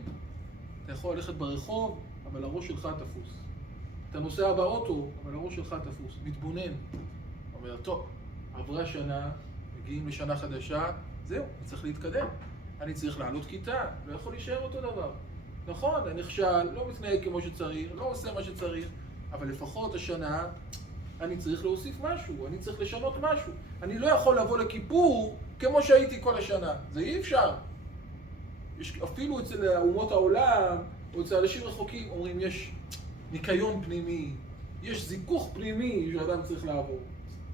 אתה יכול ללכת ברחוב, אבל הראש שלך תפוס. אתה נוסע באוטו, אבל הראש שלך תפוס. מתבונן. אומר, טוב, עברה שנה, מגיעים לשנה חדשה, זהו, אני צריך להתקדם. אני צריך לעלות כיתה, לא יכול להישאר אותו דבר. נכון, אני נכשל, לא מתנהג כמו שצריך, לא עושה מה שצריך, אבל לפחות השנה אני צריך להוסיף משהו, אני צריך לשנות משהו. אני לא יכול לבוא לכיפור כמו שהייתי כל השנה, זה אי אפשר. יש, אפילו אצל אומות העולם, או אצל אנשים רחוקים, אומרים יש ניקיון פנימי, יש זיכוך פנימי שאדם צריך לעבור.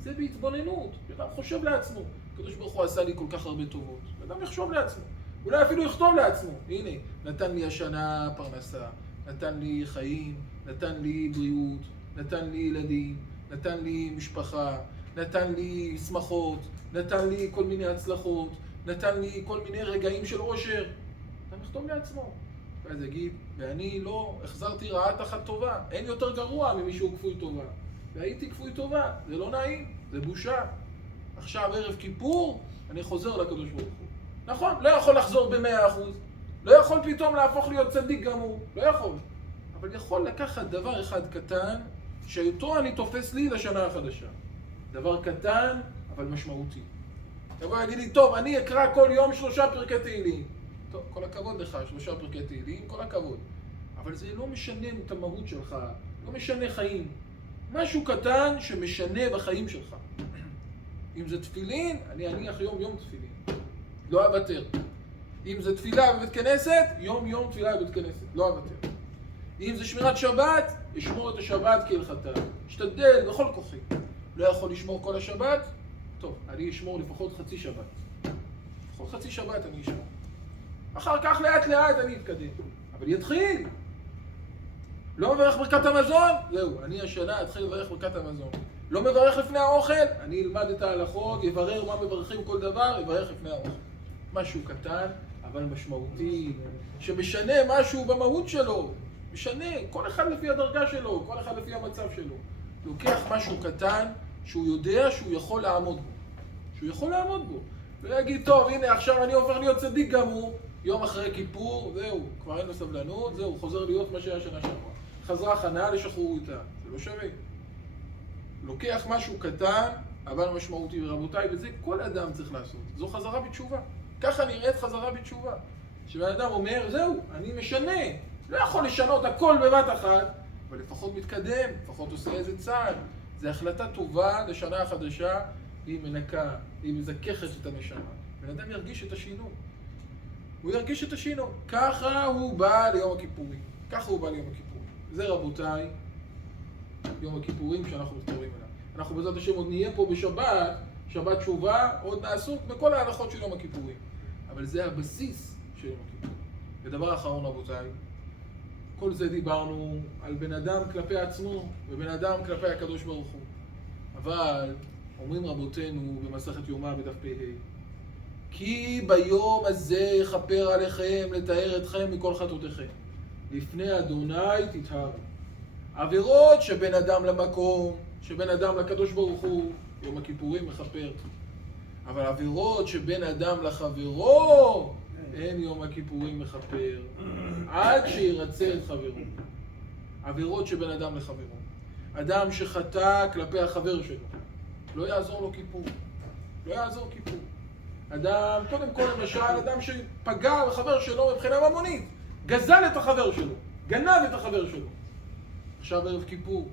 זה בהתבוננות, אדם חושב לעצמו, הקדוש ברוך הוא עשה לי כל כך הרבה טובות, אדם יחשוב לעצמו, אולי אפילו יכתוב לעצמו, הנה, נתן לי השנה פרנסה, נתן לי חיים, נתן לי בריאות, נתן לי ילדים, נתן לי משפחה, נתן לי שמחות, נתן לי כל מיני הצלחות, נתן לי כל מיני רגעים של עושר. אדם יכתוב לעצמו. ואז יגיד, ואני לא החזרתי רעה תחת טובה, אין יותר גרוע ממישהו כפוי טובה. והייתי כפוי טובה, זה לא נעים, זה בושה. עכשיו ערב כיפור, אני חוזר לקדוש ברוך הוא. נכון, לא יכול לחזור ב100%, לא יכול פתאום להפוך להיות צדיק גמור, לא יכול. אבל יכול לקחת דבר אחד קטן, שאותו אני תופס לי לשנה החדשה. דבר קטן, אבל משמעותי. תבוא יגיד לי, טוב, אני אקרא כל יום 3 פרקי תהילים. טוב, כל הכבוד לך, 3 פרקי תהילים, כל הכבוד. אבל זה לא משנה את המהות שלך, לא משנה חיים. משהו קטן שמשנה בחיים שלך. אם זה תפילין, אני אניח יום תפילין. לא אוותר. אם זה תפילה בבית כנסת, יום תפילה בבית כנסת. לא אוותר. אם זה שמירת שבת, אשמור את השבת כהלכתה. אשתדל בכל כוחי. לא יכול לשמור כל השבת? טוב, אני אשמור לפחות חצי שבת. לפחות חצי שבת אני אשמור. אחר כך לאט אני אתקדם. אבל יתחיל. לא מברך ברכת המזון? זהו, אני השנה אתחיל לברך ברכת המזון. לא מברך לפני האוכל? אני אלמד את ההלכות, יברר מה מברכים כל דבר, יברך לפני האוכל. משהו קטן, אבל משמעותי, שמשנה משהו במהות שלו. משנה, כל אחד לפי הדרגה שלו, כל אחד לפי המצב שלו. לוקח משהו קטן שהוא יודע שהוא יכול לעמוד בו. שהוא יכול לעמוד בו. ויגיד, טוב, הנה עכשיו אני עובר להיות צדיק גמור, יום אחרי כיפור, זהו, כבר אין לו סבלנות, זהו, חוזר להיות מה שהיה שנה שעברה. חזרה חנה לשחרורותה, זה לא שווה. לוקח משהו קטן, אבל משמעותי, ורבותיי, וזה כל אדם צריך לעשות. זו חזרה בתשובה. ככה נראית חזרה בתשובה. שבאדם אומר, זהו, אני משנה. לא יכול לשנות הכל בבת אחת, אבל לפחות מתקדם, לפחות עושה איזה צעד. זו החלטה טובה לשנה החדשה, היא מנקה, היא מזככת את הנשמה. בן אדם ירגיש את השינוי. הוא ירגיש את השינוי. ככה הוא בא ליום הכיפורים. ככה הוא בא ליום הכיפורים. זה רבותיי, יום הכיפורים שאנחנו מתקרבים אליו. אנחנו בעזרת השם עוד נהיה פה בשבת, שבת תשובה, עוד נעסוק בכל ההלכות של יום הכיפורים. אבל זה הבסיס של יום הכיפורים. ודבר אחרון רבותיי, כל זה דיברנו על בן אדם כלפי עצמו ובן אדם כלפי הקדוש ברוך הוא. אבל אומרים רבותינו במסכת יומא בדף פ"ה, כי ביום הזה יכפר עליכם לתאר אתכם מכל חטאותיכם. לפני אדוני תטהרו. עבירות שבין אדם למקום, שבין אדם לקדוש ברוך הוא, יום הכיפורים מכפר. אבל עבירות שבין אדם לחברו, אין יום הכיפורים מכפר. עד שירצה את חברו. עבירות שבין אדם לחברו. אדם שחטא כלפי החבר שלו, לא יעזור לו כיפור. לא יעזור כיפור. אדם, קודם כל למשל, אדם שפגע בחבר שלו מבחינה ממונית, גזל את החבר שלו, גנב את החבר שלו. עכשיו ערב כיפור,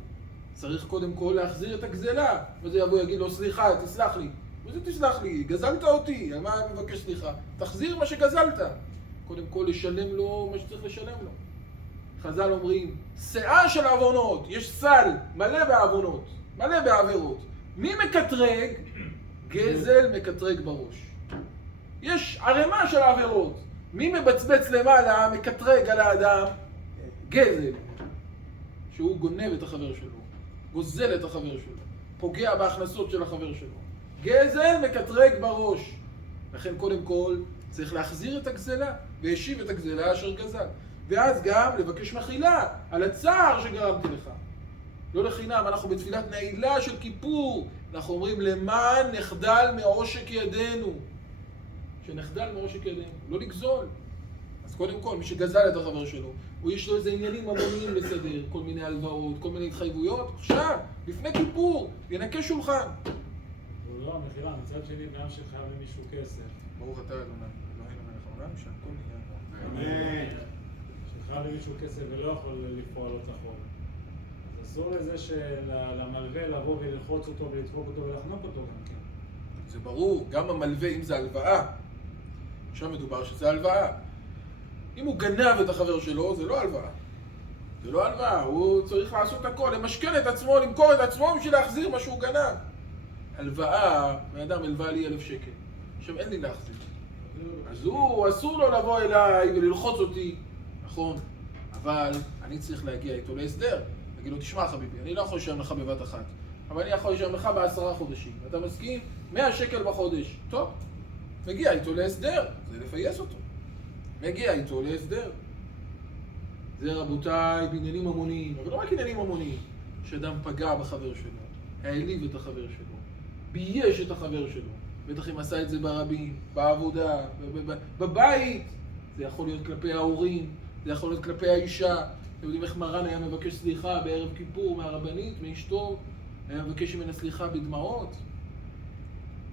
צריך קודם כל להחזיר את הגזלה. וזה יבוא יגיד לו, סליחה, תסלח לי. וזה תסלח לי, גזלת אותי, על מה אני מבקש סליחה? תחזיר מה שגזלת. קודם כל לשלם לו מה שצריך לשלם לו. חז"ל אומרים, שאה של עוונות, יש סל מלא בעוונות, מלא בעבירות. מי מקטרג? גזל מקטרג בראש. יש ערימה של עבירות. מי מבצבץ למעלה, מקטרג על האדם? גזל. שהוא גונב את החבר שלו, גוזל את החבר שלו, פוגע בהכנסות של החבר שלו. גזל מקטרג בראש. לכן קודם כל צריך להחזיר את הגזלה, והשיב את הגזלה אשר גזל. ואז גם לבקש מחילה על הצער שגרמתי לך. לא לחינם, אנחנו בתפילת נעילה של כיפור, אנחנו אומרים למען נחדל מעושק ידינו. שנחדל מעושק ידינו, לא לגזול. אז קודם כל, מי שגזל את החבר שלו, הוא יש לו איזה עניינים ממוניים לסדר, כל מיני הלוואות, כל מיני התחייבויות. עכשיו, לפני כיפור, ינקה שולחן. לא, מחילה, מצד שני, גם שחייב למישהו כסף. ברוך אתה אדוני, אלוהינו מלך העולם, שהכל נהיה נורא. אמן. שחייב למישהו כסף ולא יכול לפרוע לו את החוב. אז אסור לזה למלווה לבוא וללחוץ אותו ולדפוק אותו ולחנוק אותו גם כן. זה ברור, גם המלווה, אם זה הלוואה, עכשיו מדובר שזה הלוואה. אם הוא גנב את החבר שלו, זה לא הלוואה. זה לא הלוואה, הוא צריך לעשות הכל, למשכן את עצמו, למכור את עצמו בשביל להחזיר מה שהוא גנב. הלוואה, האדם הלווה לי 1,000 שקל. עכשיו אין לי להחזיר. אז הוא, אסור לו לבוא אליי וללחוץ אותי, נכון, אבל אני צריך להגיע איתו להסדר. להגיד לו, תשמע חביבי, אני לא יכול לשלם לך בבת אחת, אבל אני יכול לשלם לך ב10 חודשים. אתה מסכים? 100 שקל בחודש. טוב, מגיע איתו להסדר, זה לפייס אותו. מגיע איתו להסדר. זה רבותיי בעניינים ממוניים, אבל לא רק עניינים ממוניים, שאדם פגע בחבר שלו, העליב את החבר שלו, בייש את החבר שלו. בטח אם עשה את זה ברבים, בעבודה, בבית. זה יכול להיות כלפי ההורים, זה יכול להיות כלפי האישה. אתם יודעים איך מרן היה מבקש סליחה בערב כיפור מהרבנית, מאשתו? היה מבקש ממנה סליחה בדמעות.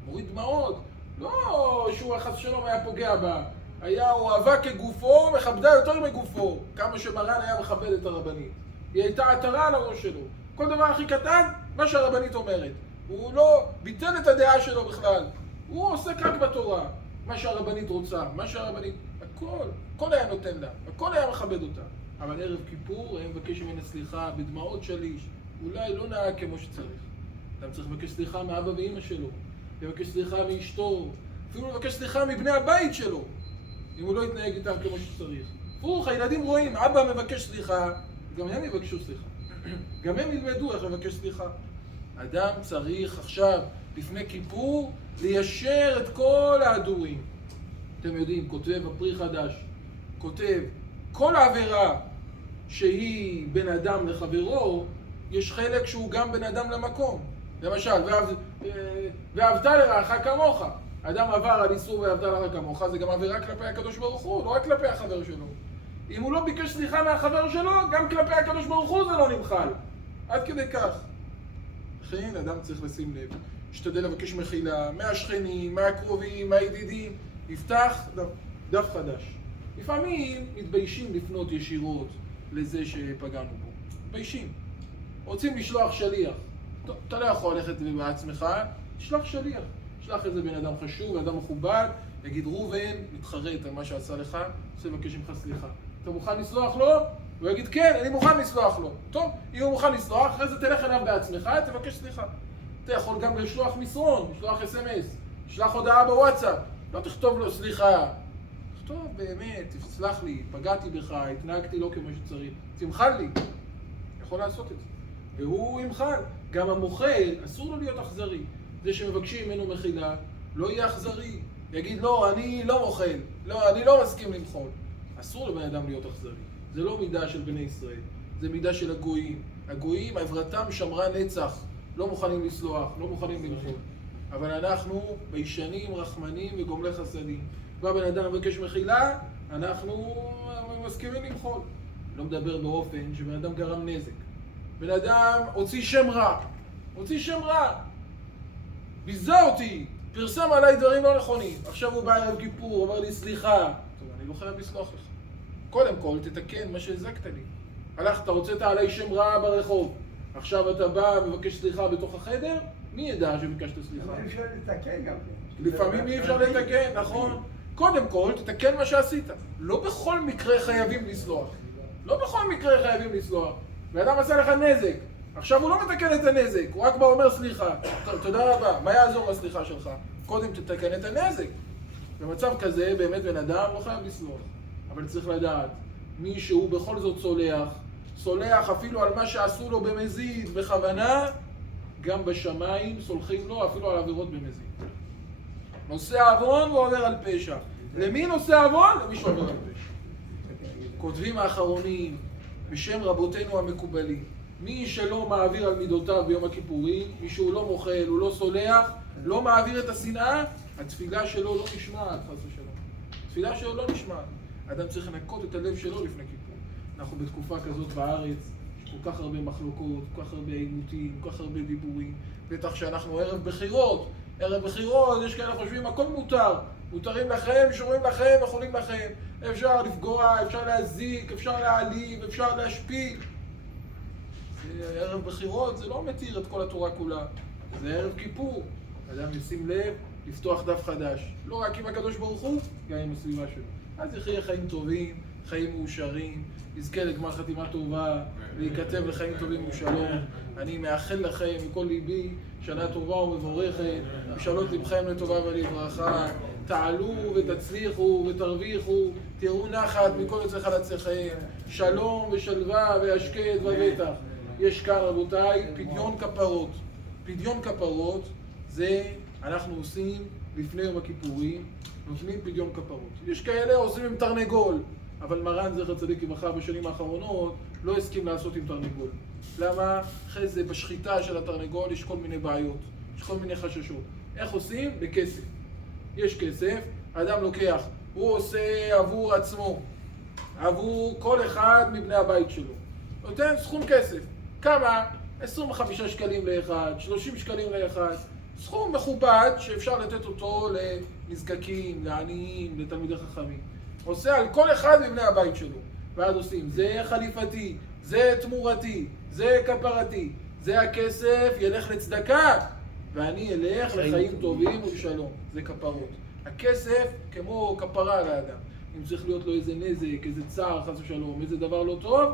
מוריד דמעות. לא שהוא חס ושלום היה פוגע בה. היה אוהבה כגופו, מכבדה יותר מגופו. כמה שמרן היה מכבד את הרבנית. היא הייתה עטרה על הראש שלו. כל דבר הכי קטן, מה שהרבנית אומרת. הוא לא ביטל את הדעה שלו בכלל. הוא עוסק רק בתורה. מה שהרבנית רוצה, מה שהרבנית... הכל היה נותן לה. הכל היה מכבד אותה. אבל ערב כיפור היה מבקש ממנה סליחה בדמעות שליש. אולי לא נהג כמו שצריך. אתה צריך לבקש סליחה מאבא ואמא שלו. לבקש סליחה מאשתו. אפילו לבקש סליחה מבני הבית שלו. אם הוא לא יתנהג איתם כמו שצריך. פרוך, הילדים רואים, אבא מבקש סליחה, גם הם יבקשו סליחה. גם הם ילמדו איך לבקש סליחה. אדם צריך עכשיו, לפני כיפור, ליישר את כל ההדורים. אתם יודעים, כותב הפרי חדש, כותב, כל העבירה שהיא בין אדם לחברו, יש חלק שהוא גם בין אדם למקום. למשל, ואהבת לרעך כמוך. אדם עבר על איסור ואהבת לרעך כמוך, זה גם עבירה כלפי הקדוש ברוך הוא, לא רק כלפי החבר שלו. אם הוא לא ביקש סליחה מהחבר שלו, גם כלפי הקדוש ברוך הוא זה לא נמחל. עד כדי כך. לכן, אדם צריך לשים לב. שתדל לבקש מחילה מהשכנים, מהקרובים, מהידידים. יפתח דף חדש. לפעמים מתביישים לפנות ישירות לזה שפגענו בו. מתביישים. רוצים לשלוח שליח. טוב, אתה לא יכול ללכת בעצמך, שלח שליח. שלח איזה בן אדם חשוב, אדם מכובד, יגיד ראובן, מתחרט על מה שעשה לך, רוצה לבקש ממך סליחה. אתה מוכן לסלוח לו? הוא יגיד כן, אני מוכן לסלוח לו. טוב, אם הוא מוכן לסלוח, אחרי זה תלך אליו בעצמך, תבקש סליחה. אתה יכול גם לשלוח מסרון, לשלוח SMS, לשלוח הודעה בוואטסאפ. לא תכתוב לו סליחה. תכתוב באמת, תסלח לי, פגעתי בך, התנהגתי לא כמו שצריך. תמחל לי. יכול לעשות את זה. והוא ימחל. גם המוכר, אסור לו להיות אכזרי. זה שמבקשים ממנו מחילה, לא יהיה אכזרי. יגיד, לא, אני לא מוכל. לא, אני לא מסכים למחול. אסור לבן אדם להיות אכזרי. זה לא מידה של בני ישראל. זה מידה של הגויים. הגויים, עברתם שמרה נצח. לא מוכנים לסלוח, לא מוכנים למחול. אבל אנחנו ביישנים, רחמנים וגומלי חסדים. והבן אדם מבקש מחילה, אנחנו מסכימים למחול. לא מדבר באופן שבן אדם גרם נזק. בן אדם הוציא שם רע. הוציא שם רע. ביזה אותי. פרסם עליי דברים לא נכונים. עכשיו הוא בא ערב כיפור, אומר לי סליחה. טוב, אני לא חייב לסלוח לך. קודם כל, תתקן מה שהזקת לי. הלכת, הוצאת עליי שם רע ברחוב. עכשיו אתה בא ומבקש סליחה בתוך החדר? מי ידע שביקשת סליחה? אי אפשר לתקן גם. לפעמים אי אפשר לתקן, נכון? קודם כל, תתקן מה שעשית. לא בכל מקרה חייבים לסלוח. לא בכל מקרה חייבים לסלוח. ואדם עשה לך נזק. עכשיו הוא לא מתקן את הנזק, הוא רק בא אומר סליחה. תודה רבה, מה יעזור לסליחה שלך? קודם תתקן את הנזק. במצב כזה, באמת בן אדם לא חייב לסלוח. אבל צריך לדעת, מי שהוא בכל זאת סולח אפילו על מה שעשו לו במזיד, בכוונה, גם בשמיים סולחים לו אפילו על עבירות במזיד. נושא עוון ועובר על פשע. למי נושא עוון? למי שעובר על פשע. כותבים האחרונים בשם רבותינו המקובלים. מי שלא מעביר על מידותיו ביום הכיפורים, מי שהוא לא מוחל, הוא לא סולח, לא מעביר את השנאה, התפילה שלו לא נשמעת, חס ושלום. התפילה שלו לא נשמעת. האדם צריך לנקות את הלב שלו לפני כיפור. אנחנו בתקופה כזאת בארץ, יש כל כך הרבה מחלוקות, כל כך הרבה עימותים, כל כך הרבה דיבורים. בטח שאנחנו ערב בחירות, ערב בחירות, יש כאלה חושבים, הכל מותר. מותרים לכם, שומרים לכם, יכולים לכם. אפשר לפגוע, אפשר להזיק, אפשר להעליב, אפשר להשפיל. ערב בחירות זה לא מתיר את כל התורה כולה. זה ערב כיפור. אדם ישים לב לפתוח דף חדש. לא רק עם הקדוש ברוך הוא, גם עם הסביבה שלו. אז יחיה חיים טובים, חיים מאושרים, יזכה לגמר חתימה טובה, וייכתב לחיים טובים ושלום. אני מאחל לכם מכל ליבי שנה טובה ומבורכת, משאלות לבכם לטובה ולברכה. תעלו ותצליחו ותרוויחו, תראו נחת מכל יוצא חלציכם, שלום ושלווה והשקט ובטח. יש כאן רבותיי פדיון כפרות. פדיון כפרות זה אנחנו עושים לפני יום הכיפורים, נותנים פדיון כפרות. יש כאלה עושים עם תרנגול, אבל מרן זכר צדיק לברכה בשנים האחרונות לא הסכים לעשות עם תרנגול. למה? אחרי זה בשחיטה של התרנגול יש כל מיני בעיות, יש כל מיני חששות. איך עושים? בכסף. יש כסף, האדם לוקח, הוא עושה עבור עצמו, עבור כל אחד מבני הבית שלו. נותן סכום כסף. כמה? 25 שקלים לאחד, 30 שקלים לאחד. סכום מכובד שאפשר לתת אותו לנזקקים, לעניים, לתלמידי חכמים. עושה על כל אחד מבני הבית שלו. ואז עושים, זה חליפתי, זה תמורתי, זה כפרתי, זה הכסף ילך לצדקה, ואני אלך לחיים טובים ובשלום. זה כפרות. הכסף כמו כפרה על האדם. אם צריך להיות לו איזה נזק, איזה צער, חס ושלום, איזה דבר לא טוב,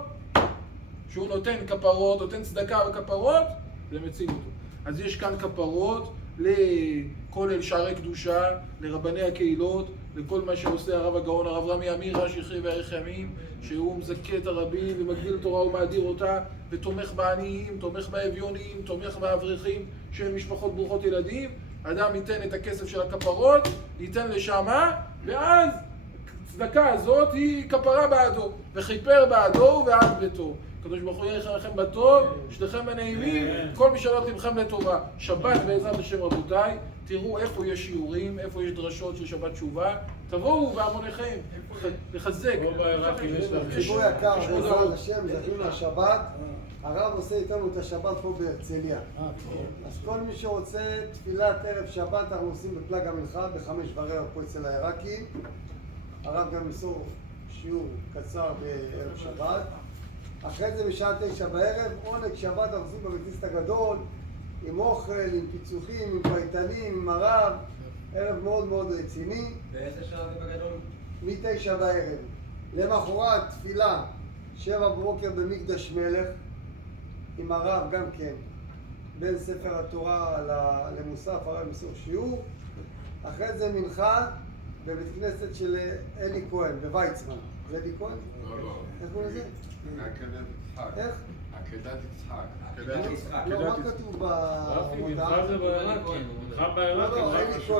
שהוא נותן כפרות, נותן צדקה וכפרות, זה מציל אותו. אז יש כאן כפרות לכל שערי קדושה, לרבני הקהילות, לכל מה שעושה הרב הגאון, הרב רמי אמירה, שיחיה ויאריך ימים, שהוא מזכה את הרבים ומגדיל תורה ומאדיר אותה, ותומך בעניים, תומך באביונים, תומך באברכים, שהם משפחות ברוכות ילדים. אדם ייתן את הכסף של הכפרות, ייתן לשמה, ואז הצדקה הזאת היא כפרה בעדו, וכיפר בעדו ועד ביתו. הקדוש ברוך הוא יאריך לכם בטוב, שתיכם בנעימים, כל משאלות לבכם לטובה. שבת בעזרת השם רבותיי, תראו איפה יש שיעורים, איפה יש דרשות של שבת תשובה, תבואו בהמוניכם, לחזק. ציבור יקר, בעזרת השם, זכינו לשבת. הרב עושה איתנו את השבת פה בהרצליה. אז כל מי שרוצה תפילת ערב שבת, אנחנו עושים בפלג המנחה ב5:15 פה אצל העיראקים. הרב גם ימסור שיעור קצר בערב שבת. אחרי זה בשעה 9 בערב, עונג שבת אנחנו עושים בבית כנסת הגדול, עם אוכל, עם פיצוחים, עם פייטנים, עם הרב. ערב מאוד מאוד רציני. באיזה שעה זה בגדול? מ9 בערב. למחרת תפילה 7 בבוקר במקדש מלך, עם הרב גם כן, בין ספר התורה למוסף, הרב ימסור שיעור. אחרי זה מנחה בבית כנסת של אלי כהן, בוויצמן. זה אלי כהן? לא. איך קוראים לזה? עקדת יצחק. איך? עקדת יצחק. עקדת יצחק. לא, מה כתוב במודעה? מנחה זה בעיראקים. מנחה בעיראקים. לא, אלי כהן.